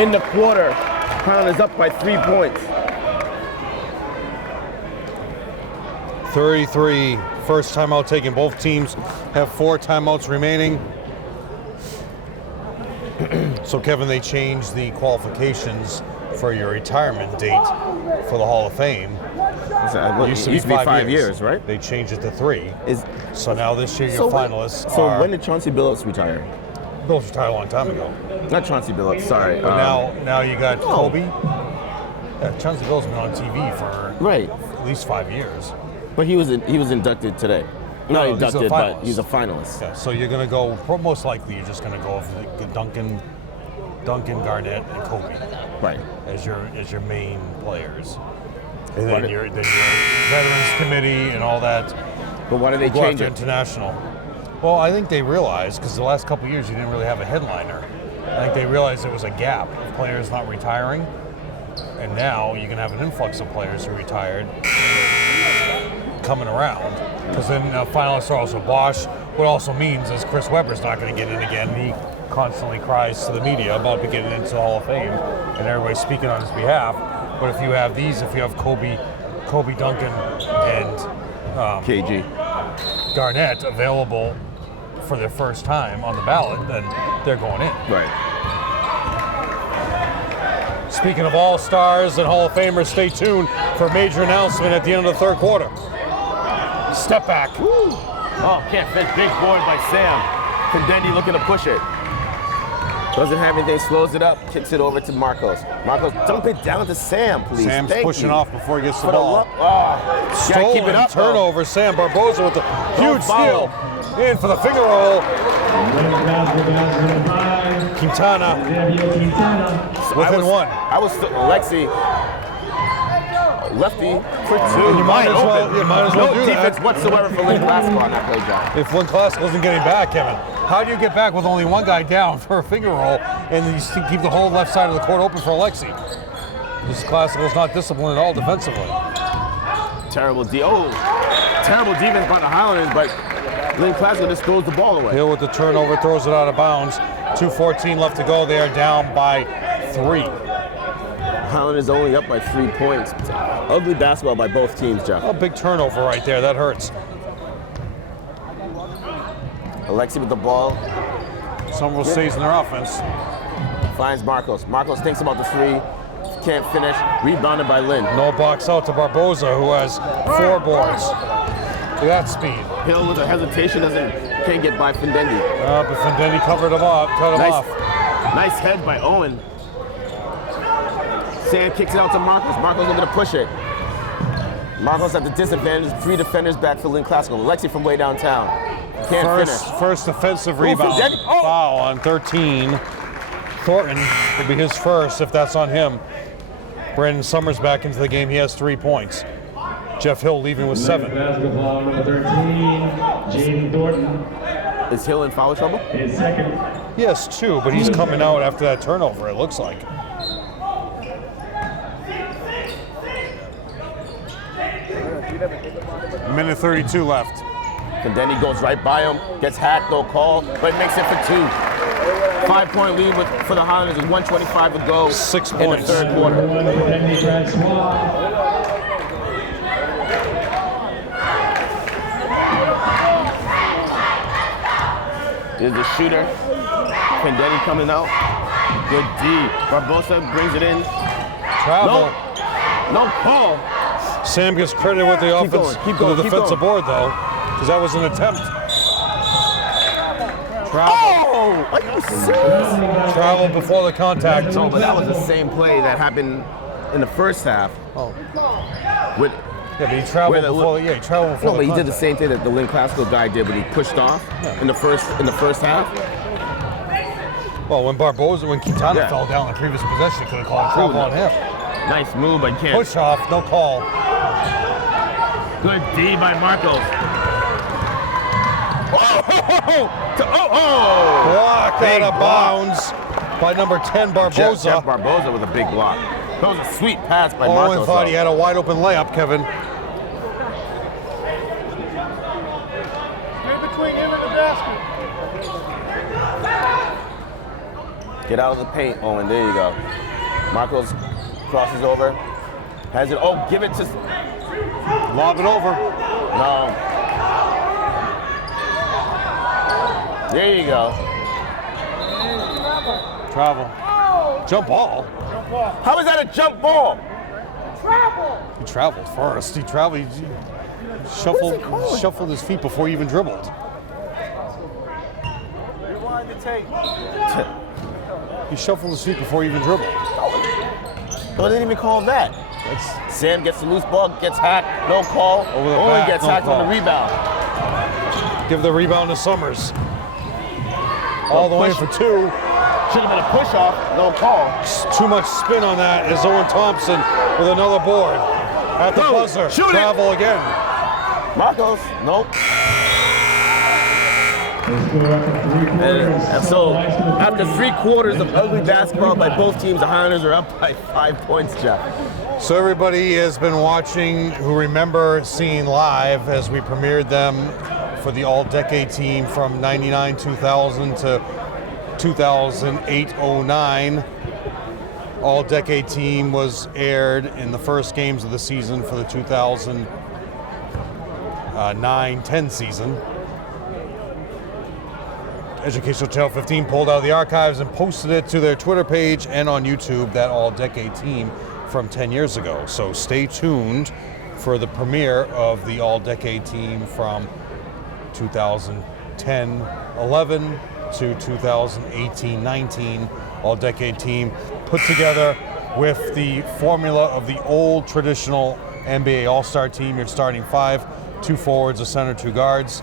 in the quarter. Crown is up by 3 points. 33, first timeout taken. Both teams have 4 timeouts remaining. So, Kevin, they changed the qualifications for your retirement date for the Hall of Fame. It used to be 5 years, right? They changed it to 3. So now this year your finalists So are... when did Chauncey Billups retire? Billups retired a long time ago. Not Chauncey Billups, sorry. But now you got Kobe. Yeah, Chauncey Billups been on TV for at least 5 years. But he was inducted today. Not No, inducted, but he's a finalist. Yeah, so you're going to go, most likely you're just going to go with Duncan, Garnett, and Kobe. Right. As your main players. And then your Veterans Committee and all that. But why did they change it? International. Well, I think they realized, because the last couple of years you didn't really have a headliner. I think they realized there was a gap of players not retiring. And now you can have an influx of players who retired coming around. Because then finalists are also Bosch. What also means is Chris Webber's not going to get in again. He constantly cries to the media about getting into the Hall of Fame, and everybody's speaking on his behalf. But if you have if you have Kobe Duncan, and KG Garnett available for their first time on the ballot, then they're going in. Right. Speaking of All-Stars and Hall of Famers, stay tuned for a major announcement at the end of the third quarter. Step back. Woo. Oh, can't fit. Big board by Sam. Fendendi looking to push it. Doesn't have anything, slows it up, kicks it over to Marcos. Marcos, dump it down to Sam, please. Sam's pushing off before he gets the For ball. gotta keep it up. Turnover. Sam Barboza with the huge steal. In for the finger roll. Quintana within one. I was Alexi. Lefty for 2. And you might as well no do that. No defense whatsoever for Lynn Classical on that play, John. If Lynn Classical isn't getting back, Kevin, how do you get back with only one guy down for a finger roll and you still keep the whole left side of the court open for Alexi? This Classical is not disciplined at all defensively. Terrible defense by the Highlanders, but Lynn Classical just throws the ball away. Hill with the turnover, throws it out of bounds. 2:14 left to go. They are down by 3. Highlanders only up by 3 points. Ugly basketball by both teams, Jeff. A big turnover right there. That hurts. Alexi with the ball. Somerville stays in their offense. Finds Marcos. Marcos thinks about the 3. Can't finish. Rebounded by Lynn. No box out to Barboza, who has 4 boards. Look at that speed. Hill with a hesitation can't get by Fendendi. But Fendendi covered him up, cut him off. Nice head by Owen. Sam kicks it out to Marcos. Marcos looking to push it. Marcos at the disadvantage. 3 defenders back for Lynn Classical. Alexi from way downtown. Can't finish. First offensive rebound. Foul on 13. Thornton will be his first if that's on him. Brandon Summers back into the game. He has 3 points. Jeff Hill leaving with 7. Basketball number 13, Jaden Thornton. Is Hill in foul trouble? His second. He has 2, but he's coming out after that turnover, it looks like. Minute 32 left. And then he goes right by him, gets hacked, no call, but makes it for 2. 5-point lead for the Highlanders with 1:25 to go 6 in points. the 3rd quarter. Here's the shooter. Pendetti coming out. Good D. Barbosa brings it in. Travel. No call. Sam gets credit with the offense, keep going, the keep defensive going. board though, because that was an attempt. Travel. Oh! Are you serious? Travel before the contact. No, but that was the same play that happened in the first half. Oh. With Yeah, but he traveled Where the- before. Yeah, he traveled before no, the but he did the contact. same thing that the Lynn Classical guy did when he pushed off in the first half. Well, when Quintana Yeah. fell down the previous possession, could have called travel on him. Nice move by Kent. Push off, no call. Good D by Marcos. Oh! Blocked Big out of block. bounds by number 10, Barbosa. Jeff Barbosa with a big block. That was a sweet pass by Owen Marcos. thought he though. had a wide open layup, Kevin. Between him and the basket. Get out of the paint, Owen. There you go. Marcos crosses over. Has it. Oh, give it to. Lob it over. No. There you go. Travel. Jump ball. How is that a jump ball? He traveled first. He shuffled his feet before he even dribbled. Rewind the tape. He shuffled his feet before he even dribbled. They didn't even call that. Sam gets the loose ball, gets hacked, no call. Over the Owen back, gets no hacked call. on the rebound. Give the rebound to Summers. All the way push. for 2. Should have been a push off, no call. Too much spin on that is Owen Thompson with another board. At the Go, buzzer. shoot it. Travel again. Marcos, nope. And so, after 3 quarters of ugly basketball by both teams, the Highlanders are up by 5 points, Jeff. So everybody has been watching who remember seeing live as we premiered them for the all-decade team from 99-2000 to 2008-09. All-decade team was aired in the first games of the season for the 2009-10 season. Educational Channel 15 pulled out of the archives and posted it to their Twitter page and on YouTube, that all-decade team from 10 years ago. So stay tuned for the premiere of the all-decade team from 2010-11 to 2018-19 all-decade team, put together with the formula of the old traditional NBA All-Star team. Your starting 5, 2 forwards, a center, 2 guards.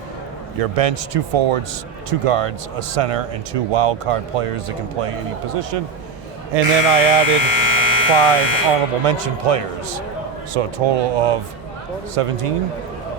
Your bench, 2 forwards, 2 guards, a center, and 2 wild card players that can play any position. And then I added 5 honorable mention players. So a total of 17.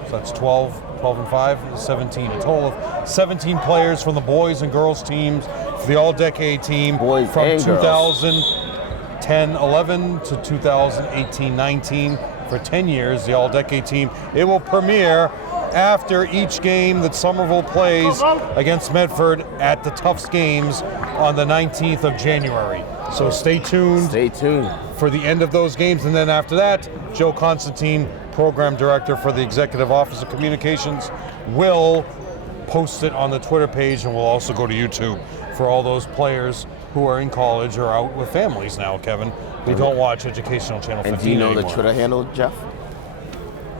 So that's 12 and 5, 17. A total of 17 players from the boys and girls teams for the all-decade team Boys from and girls. 2010-11 to 2018-19 for 10 years, the all-decade team. It will premiere after each game that Somerville plays against Medford at the Tufts Games on the 19th of January. So stay tuned Stay tuned. for the end of those games. And then after that, Joe Constantine, Program Director for the Executive Office of Communications, will post it on the Twitter page, and we'll also go to YouTube for all those players who are in college or out with families now, Kevin. They don't watch Educational Channel 15 And do you know the anymore. Twitter handle, Jeff?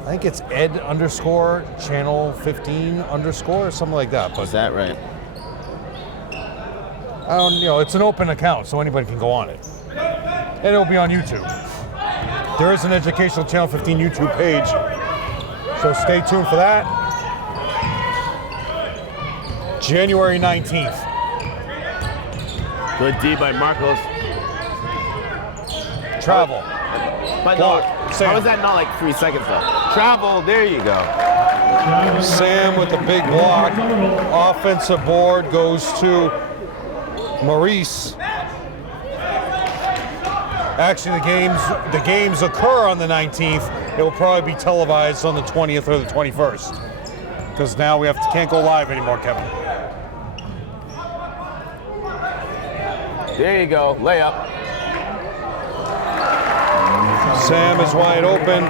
I think it's ed_channel 15_ or something like that. But Is that right? I don't, it's an open account, so anybody can go on it. And it'll be on YouTube. There is an Educational Channel 15 YouTube page, so stay tuned for that. January 19th. Good D by Marcos. Travel. But Block. no, Sam. how is that not like 3 seconds though? Travel, there you go. Sam with the big block. Offensive board goes to Maurice. Actually, the games occur on the 19th. It will probably be televised on the 20th or the 21st. Because now we can't go live anymore, Kevin. There you go, layup. Sam is wide open.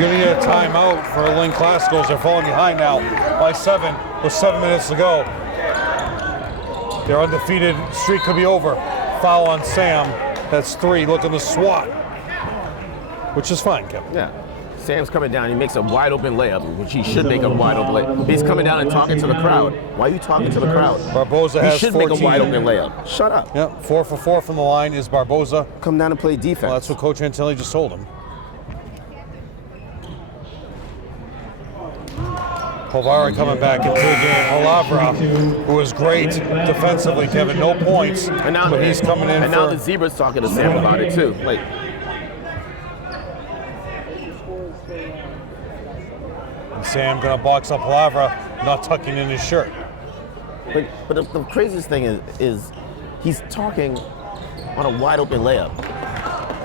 Gonna need a timeout for Lynn Classicals. They're falling behind now by 7 with 7 minutes to go. Their undefeated streak could be over. Foul on Sam. That's 3. Looking to swat, which is fine, Kevin. Yeah. Sam's coming down. He makes a wide open layup, which he should make a wide open layup. He's coming down and talking to the crowd. Why are you talking to the crowd? Barboza has He should 14. make a wide open layup. Shut up. Yep, 4 for 4 from the line is Barboza. Come down and play defense. Well, that's what Coach Antilli just told him. Polvara coming back into the game. Palavra, who was great defensively, Kevin, no points, And now, but he's coming in and now the Zebra's talking to Sam about it too. Like, Sam gonna box up Palavra, not tucking in his shirt. but the craziest thing is he's talking on a wide open layup.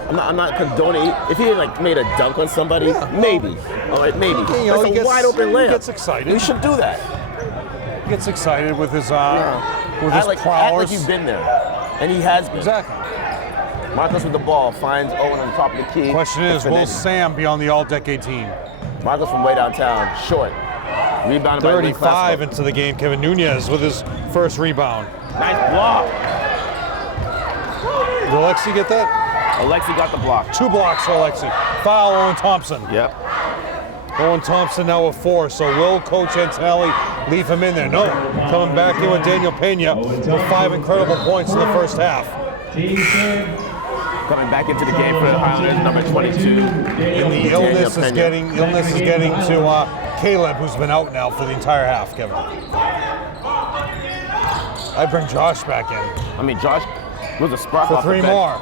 I'm not condoning. If he had like made a dunk on somebody, maybe. All right, maybe. You know, That's he a gets- wide open he layup. gets excited. He should do that. He gets excited with his Act like prowess. you've been there, and he has been. Exactly. Marcos with the ball finds Owen on top of the key. Question is, will Sam be on the All-Decade team? Marcos from way downtown, short. Rebounded by Lynn 35 Classical. into the game. Kevin Nunez with his first rebound. Nice block. Did Alexi get that? Alexi got the block. 2 blocks for Alexi. Foul Owen Thompson. Yep. Owen Thompson now with 4. So will Coach Antonelli leave him in there? No. Coming back in with Daniel Pena with 5 incredible points in the first half. Coming back into the game for the Highlanders, number 22. The illness is getting to Caleb, who's been out now for the entire half, Kevin. I bring Josh back in I mean, Josh was a spark for off 3 the bench. more.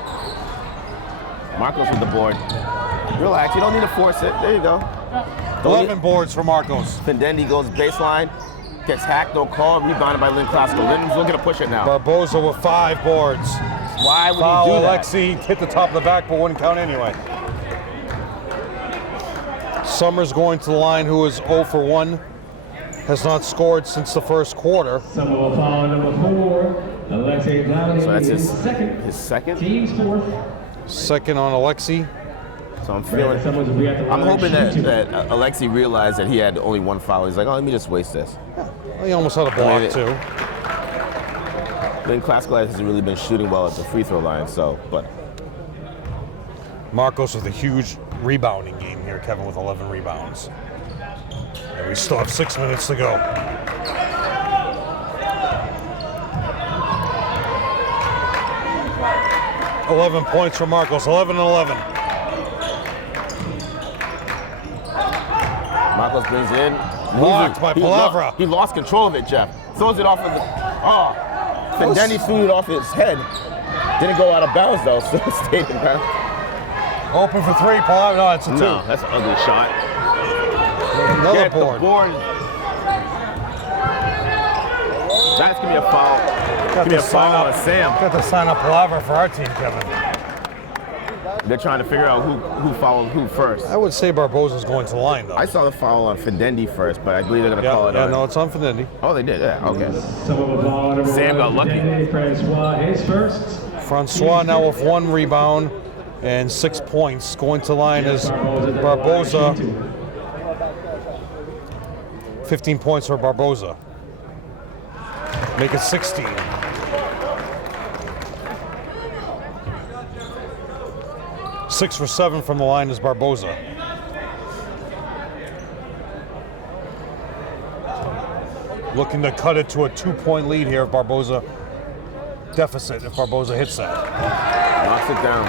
Marcos with the board. Relax, you don't need to force it. There you go. 11 boards for Marcos. Findendi goes baseline, gets hacked, no call, rebounded by Lynn Classical. Lynn's looking to push it now. Barboza with 5 boards. Why would Foul he do that? Alexi hit the top of the back, but wouldn't count anyway. Summers going to the line, who is 0 for 1. Has not scored since the first quarter. Somerville foul number 4. Alexei Cloudy. So that's his second. second. Team's 4th. Second on Alexi. So I'm hoping that Alexi realized that he had only 1 foul. He's like, oh, let me just waste this. Well, he almost had a block too. Lynn Classical hasn't really been shooting well at the free throw line, so, but. Marcos with a huge rebounding game here, Kevin, with 11 rebounds. And we still have 6 minutes to go. $11 points for Marcos, 11 and 11. Marcos brings it in. Blocked by Palavra. He lost control of it, Jeff. Throws it off of the. Oh. Findendi threw it off his head. Didn't go out of bounds, though. Still stayed in bounds. Open for 3, Palavra. No, it's a 2. No, that's an ugly shot. Another Get board. the board. That's going to be a foul. Give me a foul on Sam. Got to sign up Palavra for our team, Kevin. They're trying to figure out who fouled who first. I would say Barboza's going to the line, though. I saw the foul on Findendi first, but I believe they're going to call it on. No, it's on Findendi. Oh, they did? Yeah, okay. Somerville foul number Sam 1. got lucky. Francois, his first. Francois now with 1 rebound and 6 points. Going to the line is Barboza. 15 points for Barboza. Make it 16. Six for 7 from the line is Barboza. Looking to cut it to a 2-point lead here if Barboza deficit, if Barboza hits that. Knocks it down.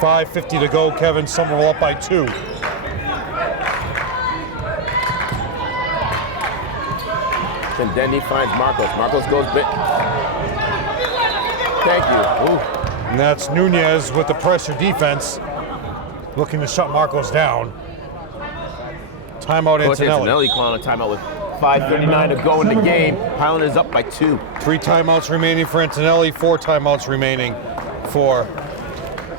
5:50 to go, Kevin. Somerville up by 2. Findendi finds Marcos. Marcos goes bit. Thank you. Ooh. And that's Nunez with the pressure defense, looking to shut Marcos down. Timeout, Coach Antonelli. Antonelli calling a timeout with 5:39 to go in the game. Highlanders up by 2. 3 timeouts remaining for Antonelli, 4 timeouts remaining for.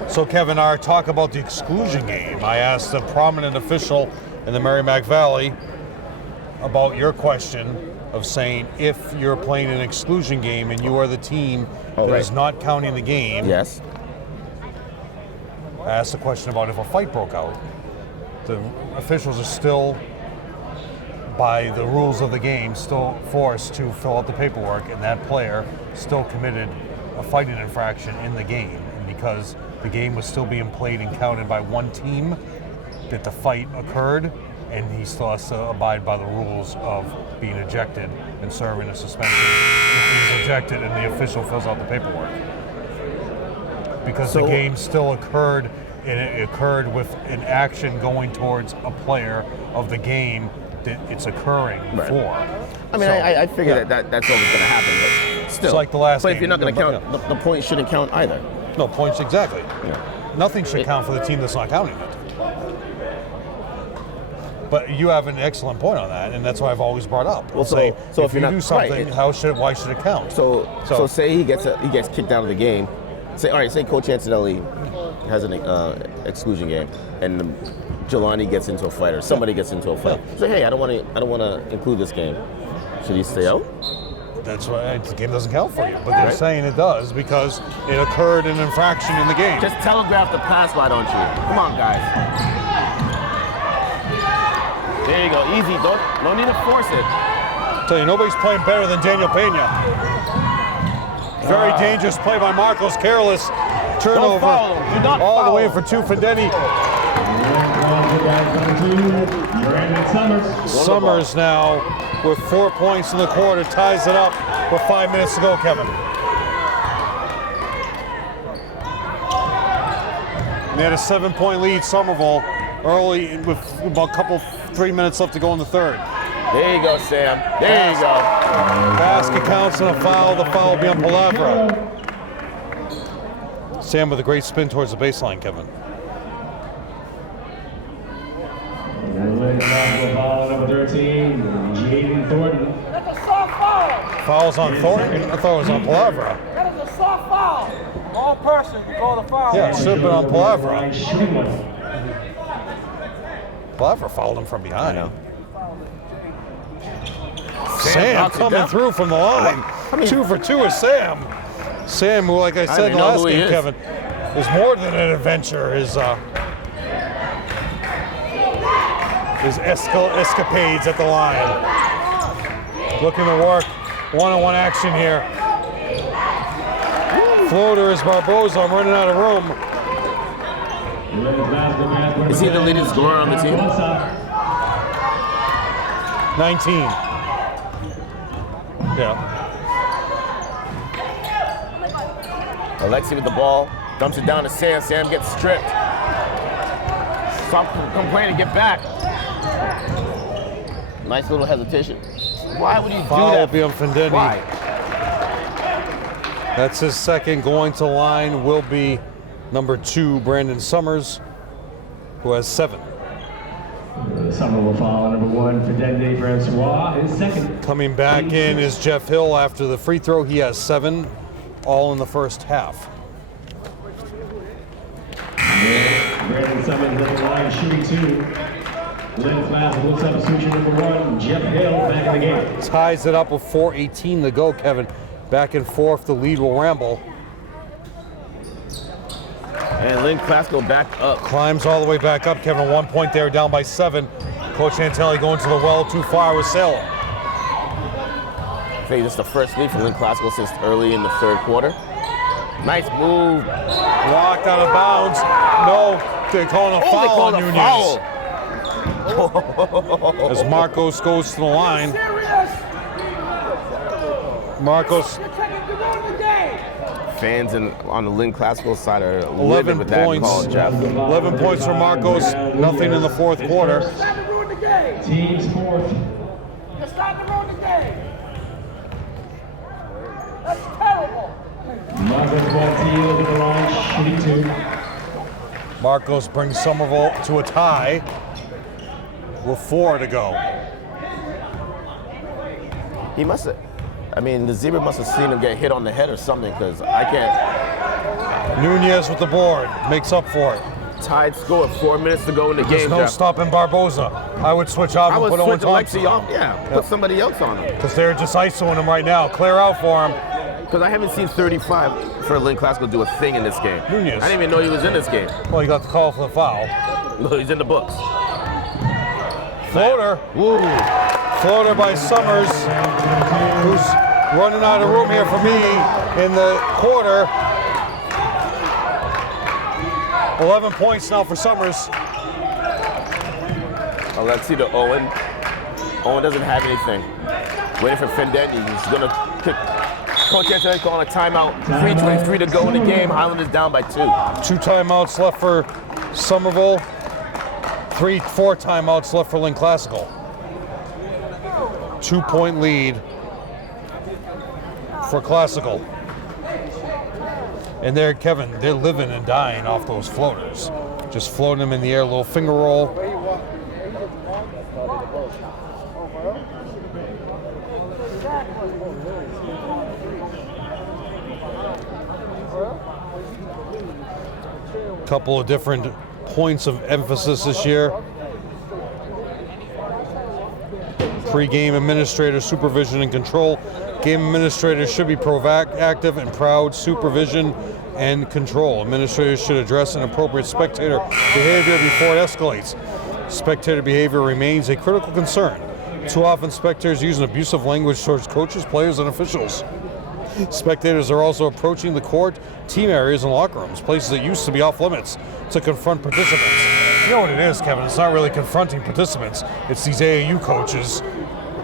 So Kevin, our talk about the exclusion game. I asked a prominent official in the Merrimack Valley about your question of saying if you're playing an exclusion game and you are the team that right. is not counting the game. Yes. I asked a question about if a fight broke out. The officials are still, by the rules of the game, still forced to fill out the paperwork, and that player still committed a fighting infraction in the game. And because the game was still being played and counted by one team, that the fight occurred, and he still has to abide by the rules of being ejected and serving a suspension if he's ejected and the official fills out the paperwork. Because the game still occurred, and it occurred with an action going towards a player of the game that it's occurring for. I mean, I figure that's always going to happen, but still. It's like the last But game. if you're not going to count, the point shouldn't count either. No, points exactly. Yeah. Nothing should count for the team that's not counting it. But you have an excellent point on that, and that's why I've always brought up. Well, so if if you you're not do something, right, why should it count? So say he gets kicked out of the game. Say Coach Antonelli has an exclusion game, and Jelani gets into a fight, or somebody gets into a fight. Say, hey, I don't want to include this game. Should he stay out? That's why the game doesn't count for you. But they're saying it does because it occurred an infraction in the game. Just telegraph the pass, why don't you? Come on, guys. There you go, easy. No need to force it. Tell you, nobody's playing better than Daniel Pena. Very dangerous play by Marcos, careless turnover. Don't foul him. Do not all foul the way him. for 2 for Denny. Summers now with 4 points in the quarter, ties it up with 5 minutes to go, Kevin. They had a 7-point lead, Somerville, early with about 3 minutes left to go in the third. There you go, Sam. There you go. Basket counts and a foul. The foul will be on Palavra. Sam with a great spin towards the baseline, Kevin. Foul number 13, Jaden Thornton. That's a soft foul. Fouls on Thornton? I thought it was on Palavra. That is a soft foul. Wrong person, you call the foul. Yeah, it should have been on Palavra. Palavra. Palavra fouled him from behind. I know. Sam knocks it coming down. through from the line. 2 for 2 is Sam. Sam, who, like I said in the know last who he game, is. Kevin, is more than an adventure. His escapades at the line. Looking to work one-on-one action here. Floater is Barboza. I'm running out of room. Is he the leading scorer on the team? 19. Yeah. Alexi with the ball, dumps it down to Sam. Sam gets stripped. Stop complaining, get back. Nice little hesitation. Why would you Foul do will that? be on Fendetti. Why? That's his second. Going to line will be number 2, Brandon Summers, who has 7. Somerville foul number 1 for Dende Francois, his second. Coming back in is Jeff Hill after the free throw. He has 7, all in the first half. Brandon Summers at the line, shooting 2. Lynn Class will substitution number 1, Jeff Hill back in the game. Ties it up with 4:18 to go, Kevin. Back and forth, the lead will ramble. And Lynn Clasko back up. Climbs all the way back up, Kevin. 1 point there, down by 7. Coach Antelli going to the well too far with Salem. I think this is the first lead for Lynn Clasko since early in the third quarter. Nice move. Blocked out of bounds. No, they're calling a foul They called on a Nunez. foul. As Marcos goes to the line. Marcos, You're taking to ruin the game. Fans on the Lynn Clasko side are 11 living with that points. call, Jeff. 11 points for Marcos. Nothing in the fourth quarter. You're starting to ruin the game. Team's 4th. You're starting to ruin the game. That's terrible. Marcos Guantillo to the line, shooting 2. Marcos brings Somerville to a tie with 4 to go. He must have. I mean, the Zebra must have seen him get hit on the head or something, because I can't. Nunez with the board, makes up for it. Tied score, 4 minutes to go in the There's game. no Jeff. stopping Barboza. I would switch off I and would put Owen switch Alexi Thompson. off. Yeah, put somebody else on him. Because they're just ISOing him right now. Clear out for him. Because I haven't seen 35 for Lynn Classical do a thing in this game. Nunez. I didn't even know he was in this game. Well, he got the call for the foul. No, he's in the books. Floater. Woo. Floater by Summers, who's running out of room here for me in the quarter. 11 points now for Summers. Alexi to Owen. Owen doesn't have anything. Waiting for Fendetti. He's going to kick. Coach Anthony calling a timeout. 3:23 to go in the game. Highlanders down by 2. 2 timeouts left for Somerville. 4 timeouts left for Lynn Classical. 2-point lead for Classical. And there, Kevin, they're living and dying off those floaters. Just floating them in the air, a little finger roll. Couple of different points of emphasis this year. Pre-game administrator supervision and control. Game administrators should be proactive and proud supervision and control. Administrators should address inappropriate spectator behavior before it escalates. Spectator behavior remains a critical concern. Too often spectators use an abusive language towards coaches, players, and officials. Spectators are also approaching the court, team areas, and locker rooms, places that used to be off limits, to confront participants. You know what it is, Kevin? It's not really confronting participants. It's these AAU coaches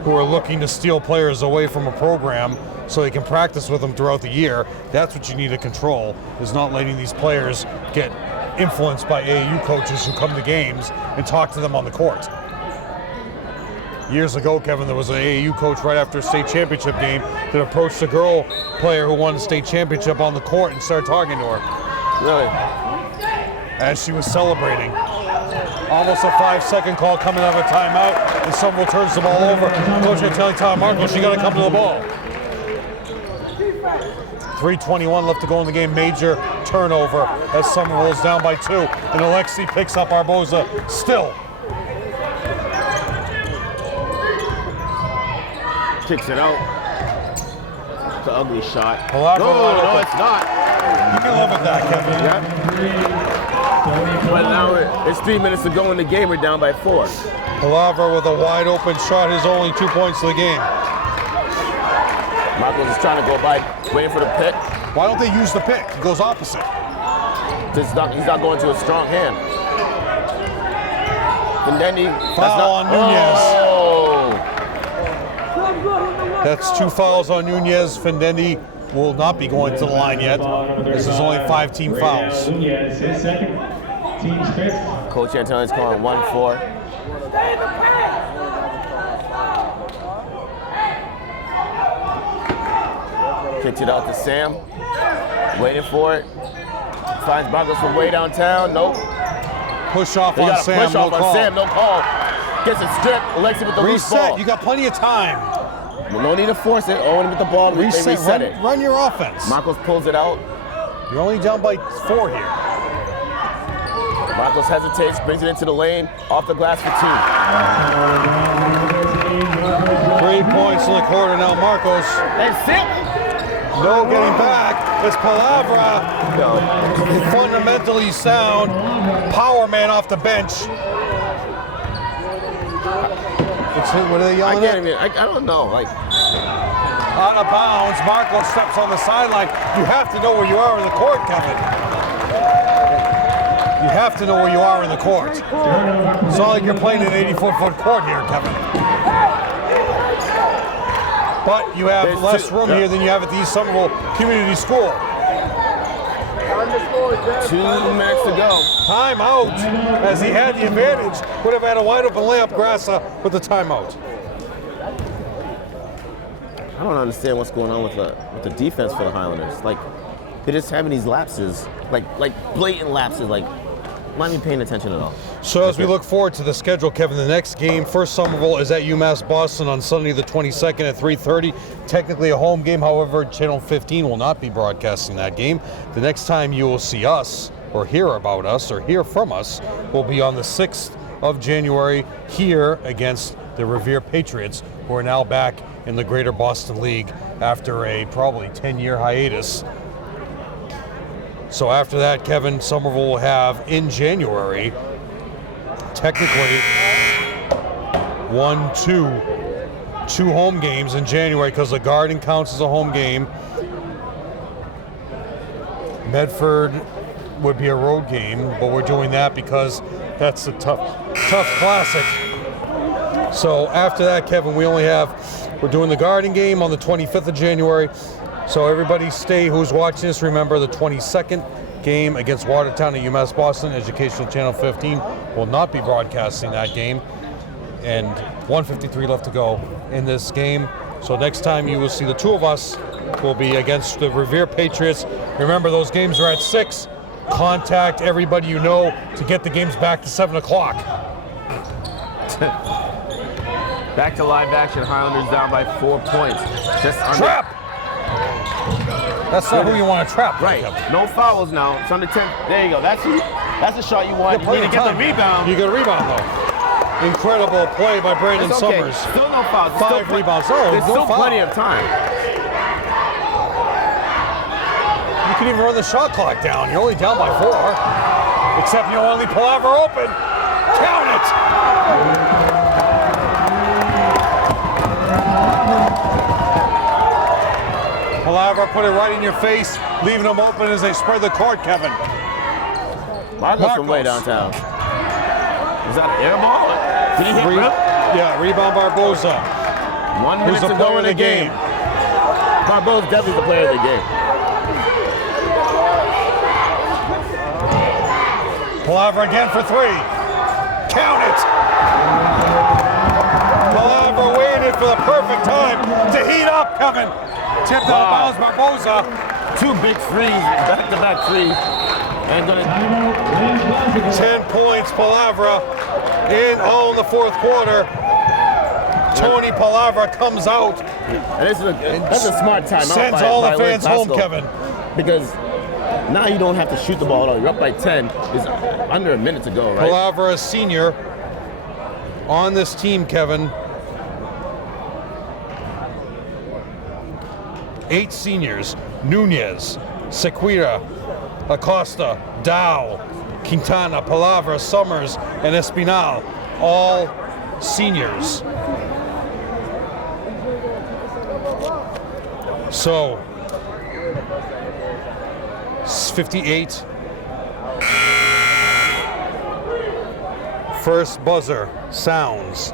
who are looking to steal players away from a program so they can practice with them throughout the year. That's what you need to control, is not letting these players get influenced by AAU coaches who come to games and talk to them on the court. Years ago, Kevin, there was an AAU coach right after a state championship game that approached a girl player who won the state championship on the court and started talking to her. Really? As she was celebrating. Almost a 5-second call coming out of a timeout, and Somerville turns the ball over. Coach is telling Tom Marco she got to come to the ball. 3:21 left to go in the game. Major turnover as Somerville is down by 2, and Alexi picks up Barboza still. Kicks it out. It's an ugly shot. Palavra No, it's not. You can live with that, Kevin. Yeah. But now it's 3 minutes to go in the game. We're down by 4. Palavra with a wide open shot, his only 2 points to the game. Marcos is trying to go by, waiting for the pick. Why don't they use the pick? He goes opposite. He's not going to a strong hand. And then Foul on Nunez. Oh! That's 2 fouls on Nunez. Fendendi will not be going to the line yet. This is only 5 team fouls. Nunez, his second, team's 5th. Coach Antonio's calling 1-4. Kicked it out to Sam. Waiting for it. Finds Marcos from way downtown. Nope. Push off They on got a Sam, push no off on call. Sam. No call. Gets it stripped. Alexi with the loose ball. Reset, you got plenty of time. Well, no need to force it. Owen with the ball. They reset it. Run your offense. Marcos pulls it out. You're only down by 4 here. Marcos hesitates, brings it into the lane, off the glass for 3 points in the quarter now, Marcos. 2. That's it. No getting back. It's Palavra. Fundamentally sound. Power man off the bench. What are they yelling at? I don't know. Like, Out of bounds. Marcos steps on the sideline. You have to know where you are in the court, Kevin. You have to know where you are in the court. It's not like you're playing an 84-foot court here, Kevin. But you have less room here than you have at the East Somerville Community School. 2 minutes to go. Timeout, as he had the advantage. Would have had a wide open layup, Grassa, with the timeout. I don't understand what's going on with the defense for the Highlanders. Like, they're just having these lapses, like blatant lapses, like not even paying attention at all. So as we look forward to the schedule, Kevin, the next game, first Somerville is at UMass Boston on Sunday the 22nd at 3:30. Technically a home game, however, Channel 15 will not be broadcasting that game. The next time you will see us, or hear about us, or hear from us, will be on the 6th of January here against the Revere Patriots, who are now back in the Greater Boston League after a probably 10-year hiatus. So after that, Kevin, Somerville will have in January, technically, two home games in January because the Garden counts as a home game. Medford would be a road game, but we're doing that because that's a tough classic. So after that, Kevin, we're doing the Garden game on the 25th of January. So everybody who's watching this, remember the 22nd game against Watertown at UMass Boston. Educational Channel 15 will not be broadcasting that game. And 1:53 left to go in this game. So next time you will see the two of us will be against the Revere Patriots. Remember, those games are at 6. Contact everybody you know to get the games back to 7 o'clock. Back to live action. Highlanders down by 4 points. Just under. Trap! That's not who you want to trap. Right. No fouls now. It's under 10. There you go. That's the shot you want. You need to get the rebound. You get a rebound though. Incredible play by Brandon It's okay. Summers. Still no fouls. 5 rebounds. There's No still foul. plenty of time. You can even run the shot clock down. You're only down by 4. Except you only Palaver open. Count it! Palaver put it right in your face, leaving them open as they spread the court, Kevin. Marcos from way downtown. Is that an air ball? Did he hit Rip? Yeah, rebound Barboza. 1 minute to go in the game. Barboza definitely the player of the game. Palaver again for 3. Count it! Palaver waited for the perfect time to heat up, Kevin. Tipped out of bounds Barboza. 2 big threes, back-to-back threes. And 10 points, Palavra in all in the fourth quarter. Tony Palavra comes out. And that's a smart timeout. Sends all the fans home, Kevin. Because now you don't have to shoot the ball at all. You're up by 10. There's under a minute to go, right? Palavra, a senior, on this team, Kevin. 8 seniors: Nunez, Sequira, Acosta, Dow, Quintana, Palavra, Summers, and Espinal, all seniors. So, 58. First buzzer sounds.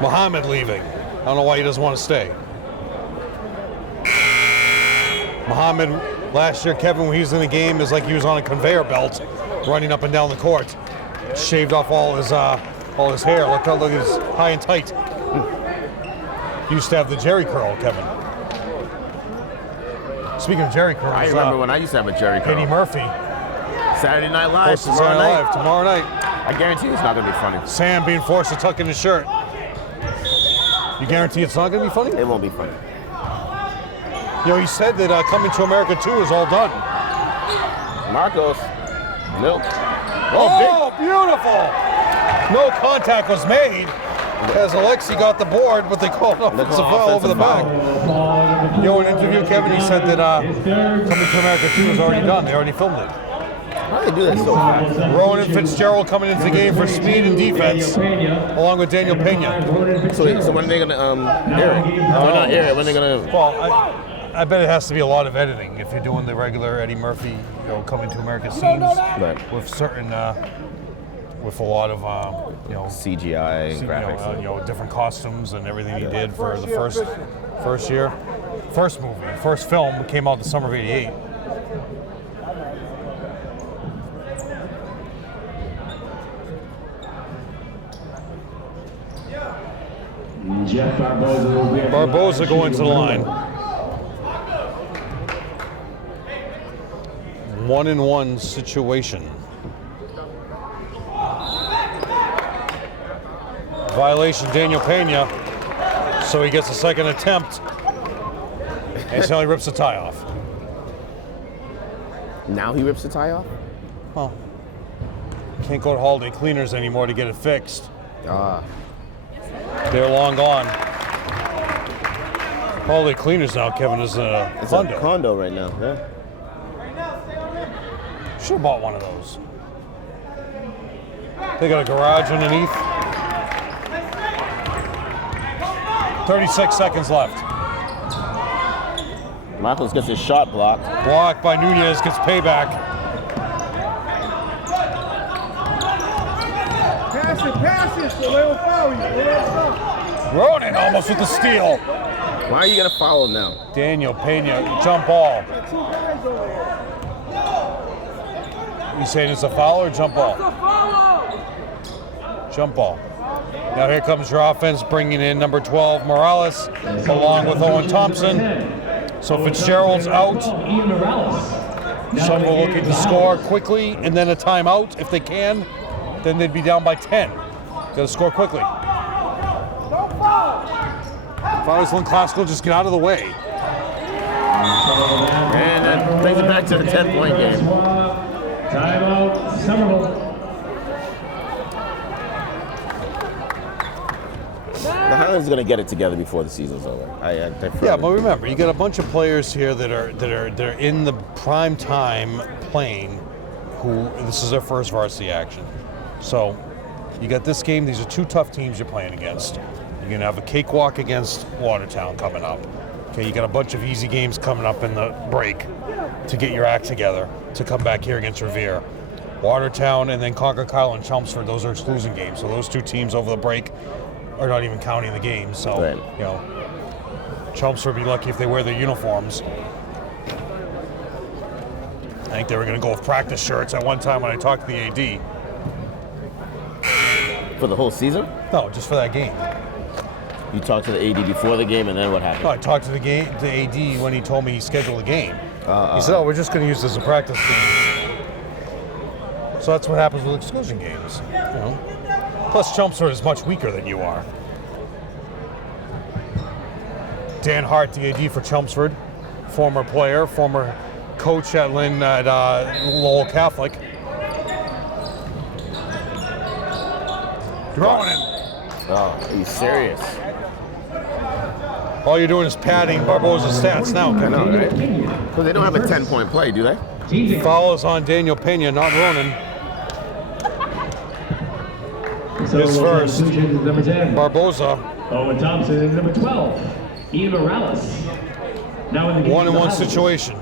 Muhammad leaving. I don't know why he doesn't want to stay. Muhammad, last year, Kevin, when he was in the game, is like he was on a conveyor belt running up and down the court. Shaved off all his hair. Look at his high and tight. He used to have the Jerry curl, Kevin. Speaking of Jerry curls, I remember when I used to have a Jerry curl. Eddie Murphy. Saturday Night Live Forced to Saturday Night Live tomorrow night. I guarantee it's not going to be funny. Sam being forced to tuck in his shirt. You guarantee it's not going to be funny? It won't be funny. You know, he said that Coming to America 2 is all done. Marcos. Nope. Oh, beautiful! No contact was made as Alexi got the board, but they called offensive foul over the back. You know, in an interview, Kevin, he said that Coming to America 2 is already done. They already filmed it. How do they do that so fast? Ronan Fitzgerald coming into the game for speed and defense, along with Daniel Pena. So when are they going to air it? Oh, not air it. When are they going to... Well, I bet it has to be a lot of editing if you're doing the regular Eddie Murphy, Coming to America scenes with certain, with a lot of, CGI and graphics. Different costumes and everything he did for the first year. First film came out the summer of '88. Jeff Jeff Barboza will be at the Barboza line going to the shooting line. 1-and-1 situation. Violation, Daniel Pena. So he gets a second attempt. And so he rips the tie off. Now he rips the tie off? Huh. Can't go to Holiday Cleaners anymore to get it fixed. They're long gone. Holiday Cleaners now, Kevin, is a It's condo. a condo right now, yeah. Should have bought one of those. They got a garage underneath. 36 seconds left. Marcos gets his shot blocked. Blocked by Nunez, gets payback. Pass it, so they don't foul you. Ronan almost with the steal. Why are you gonna foul him now? Daniel Pena, jump ball. You saying it's a foul or jump ball? Jump ball. Now here comes your offense, bringing in number 12, Morales, along with Owen Thompson. So Fitzgerald's out. Somerville looking to score quickly, and then a timeout if they can. Then they'd be down by 10. Got to score quickly. If I was Lynn Classical, just get out of the way. And that brings it back to the 10-point game. Timeout, Somerville. The Highlanders are gonna get it together before the season's over. Yeah, but remember, you got a bunch of players here that are in the prime time playing. Who this is their first varsity action. So you got this game. These are two tough teams you're playing against. You're gonna have a cakewalk against Watertown coming up. Okay, you got a bunch of easy games coming up in the break to get your act together to come back here against Revere. Watertown and then Concord Kyle and Chelmsford, those are exclusion games. So those two teams over the break are not even counting the games. So, Right. you know, Chelmsford would be lucky if they wear their uniforms. I think they were going to go with practice shirts at one time when I talked to the AD. For the whole season? No, just for that game. You talked to the AD before the game, and then what happened? No, I talked to the AD when he told me he scheduled a game. He said, "Oh, we're just going to use this as a practice game." So that's what happens with exclusion games. You know? Plus, Chelmsford is much weaker than you are. Dan Hart, the AD for Chelmsford, former player, former coach at Lynn at Lowell Catholic. Throwing it. Oh, are you serious? All you're doing is padding Barboza's stats now, I Ken. know, right? Because they don't have a 10-point play, do they? Foul is on Daniel Pena, not Ronan. His first. Number 10. Barboza, Owen Thompson is number 12. Ian Morales. Now in the game. 1-and-1 situation.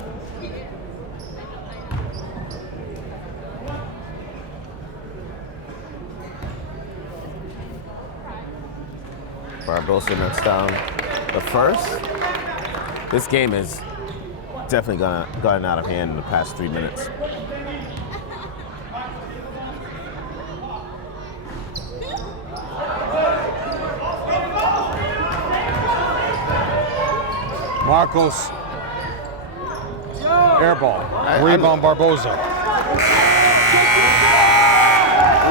Barbosa knocks down the first. This game has definitely gotten out of hand in the past 3 minutes. Marcos, air ball, rebound Barboza.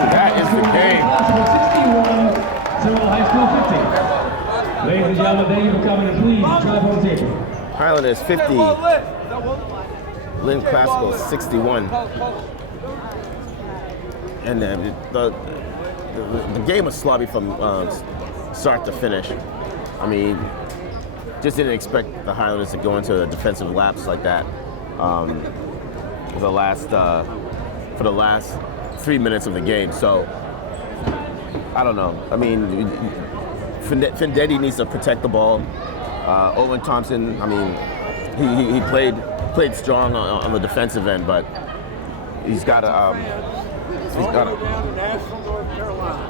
That is the game. 61, Somerville High School 50. Ladies and gentlemen, thank you for coming, and please drive on the table. Highlanders 50. Lynn Classical 61. And the game was sloppy from start to finish. I mean, just didn't expect the Highlanders to go into a defensive lapse like that for the last 3 minutes of the game. So I don't know. I mean, Findetti needs to protect the ball. Owen Thompson, I mean, he played strong on the defensive end, but he's got to. National North Carolina.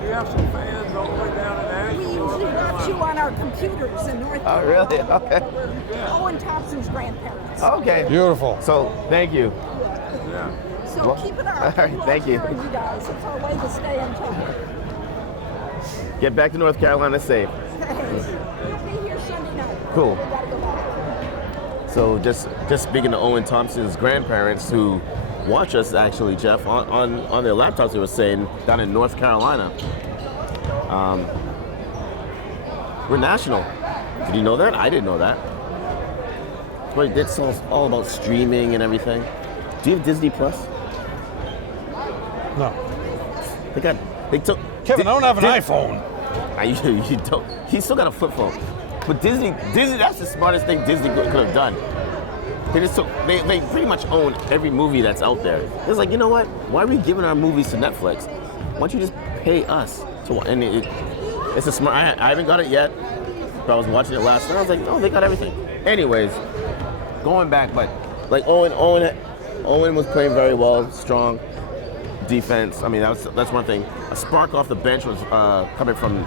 We have some fans all the way down in Asheville. We usually watch you on our computers in North Oh, Carolina. really? Okay. Owen Thompson's grandparents. Okay. Beautiful. So, thank you. Yeah. So keep an eye all right, on thank you. you guys. It's our way to stay in touch. Get back to North Carolina safe. We'll be here Sunday night. Cool. We gotta go back. So just speaking to Owen Thompson's grandparents who watch us actually, Jeff, on their laptops, they were saying down in North Carolina, we're national. Did you know that? I didn't know that. But it's all about streaming and everything. Do you have Disney Plus? No. They took. Kevin, I don't have an iPhone. You don't. He's still got a flip phone. But Disney, that's the smartest thing Disney could have done. They pretty much own every movie that's out there. It's like, you know what? Why are we giving our movies to Netflix? Why don't you just pay us to? And it's a smart. I haven't got it yet, but I was watching it last night. I was like, oh, they got everything. Anyways, going back, but like Owen was playing very well, strong defense. I mean, that's one thing. A spark off the bench was coming from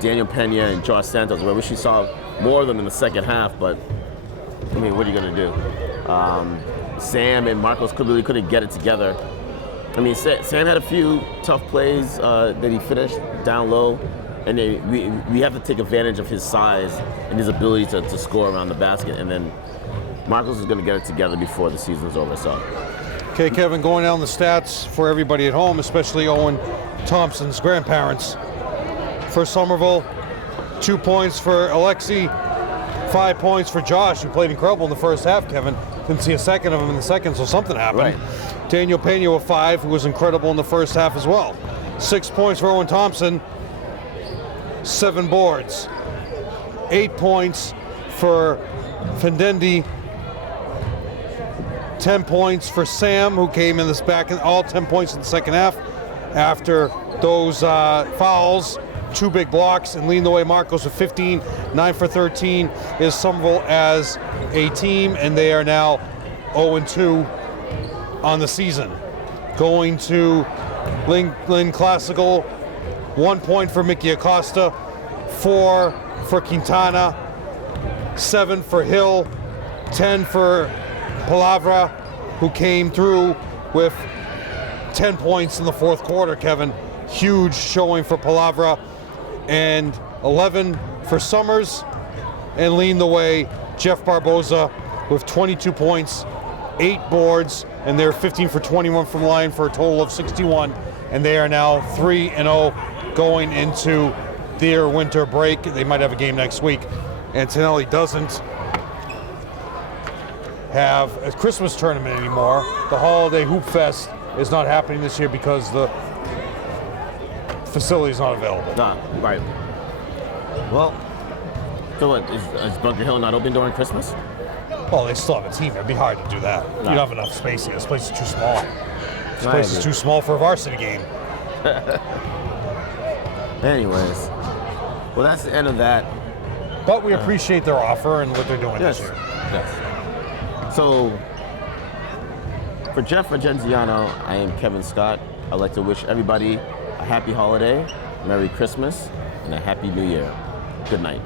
Daniel Pena and Josh Santos. I wish you saw more of them in the second half, but I mean, what are you gonna do? Sam and Marcos really couldn't get it together. I mean, Sam had a few tough plays that he finished down low, and we have to take advantage of his size and his ability to score around the basket, and then Marcos is gonna get it together before the season's over. So. Okay, Kevin, going down the stats for everybody at home, especially Owen Thompson's grandparents. For Somerville, 2 points for Alexi, 5 points for Josh, who played incredible in the first half, Kevin. Didn't see a second of him in the second, so something happened. Right. Daniel Pena with 5, who was incredible in the first half as well. 6 points for Owen Thompson, 7 boards. 8 points for Fendendi, 10 points for Sam, who came in this back, all 10 points in the second half. After those fouls, 2 big blocks, and leading the way Marcos with 15, 9 for 13 is Somerville as a team, and they are now 0-2 on the season. Going to Lynn Classical, 1 point for Mickey Acosta, 4 for Quintana, 7 for Hill, 10 for Palavra, who came through with 10 points in the fourth quarter, Kevin. Huge showing for Palavra. And 11 for Summers. And leading the way, Jeff Barboza with 22 points, 8 boards, and they're 15 for 21 from the line for a total of 61. And they are now 3-0 going into their winter break. They might have a game next week. And Antonelli doesn't have a Christmas tournament anymore. The Holiday Hoop Fest is not happening this year because the facility is not available. Right. Well, so what, is Bunker Hill not open during Christmas? Well, they still have a team. It'd be hard to do that. You don't have enough space here. This place is too small. This place is too small for a varsity game. Anyways, well, that's the end of that. But we appreciate their offer and what they're doing this year. Yes. So, for Jeff Argenziano, I am Kevin Scott. I'd like to wish everybody a happy holiday, Merry Christmas, and a Happy New Year. Good night.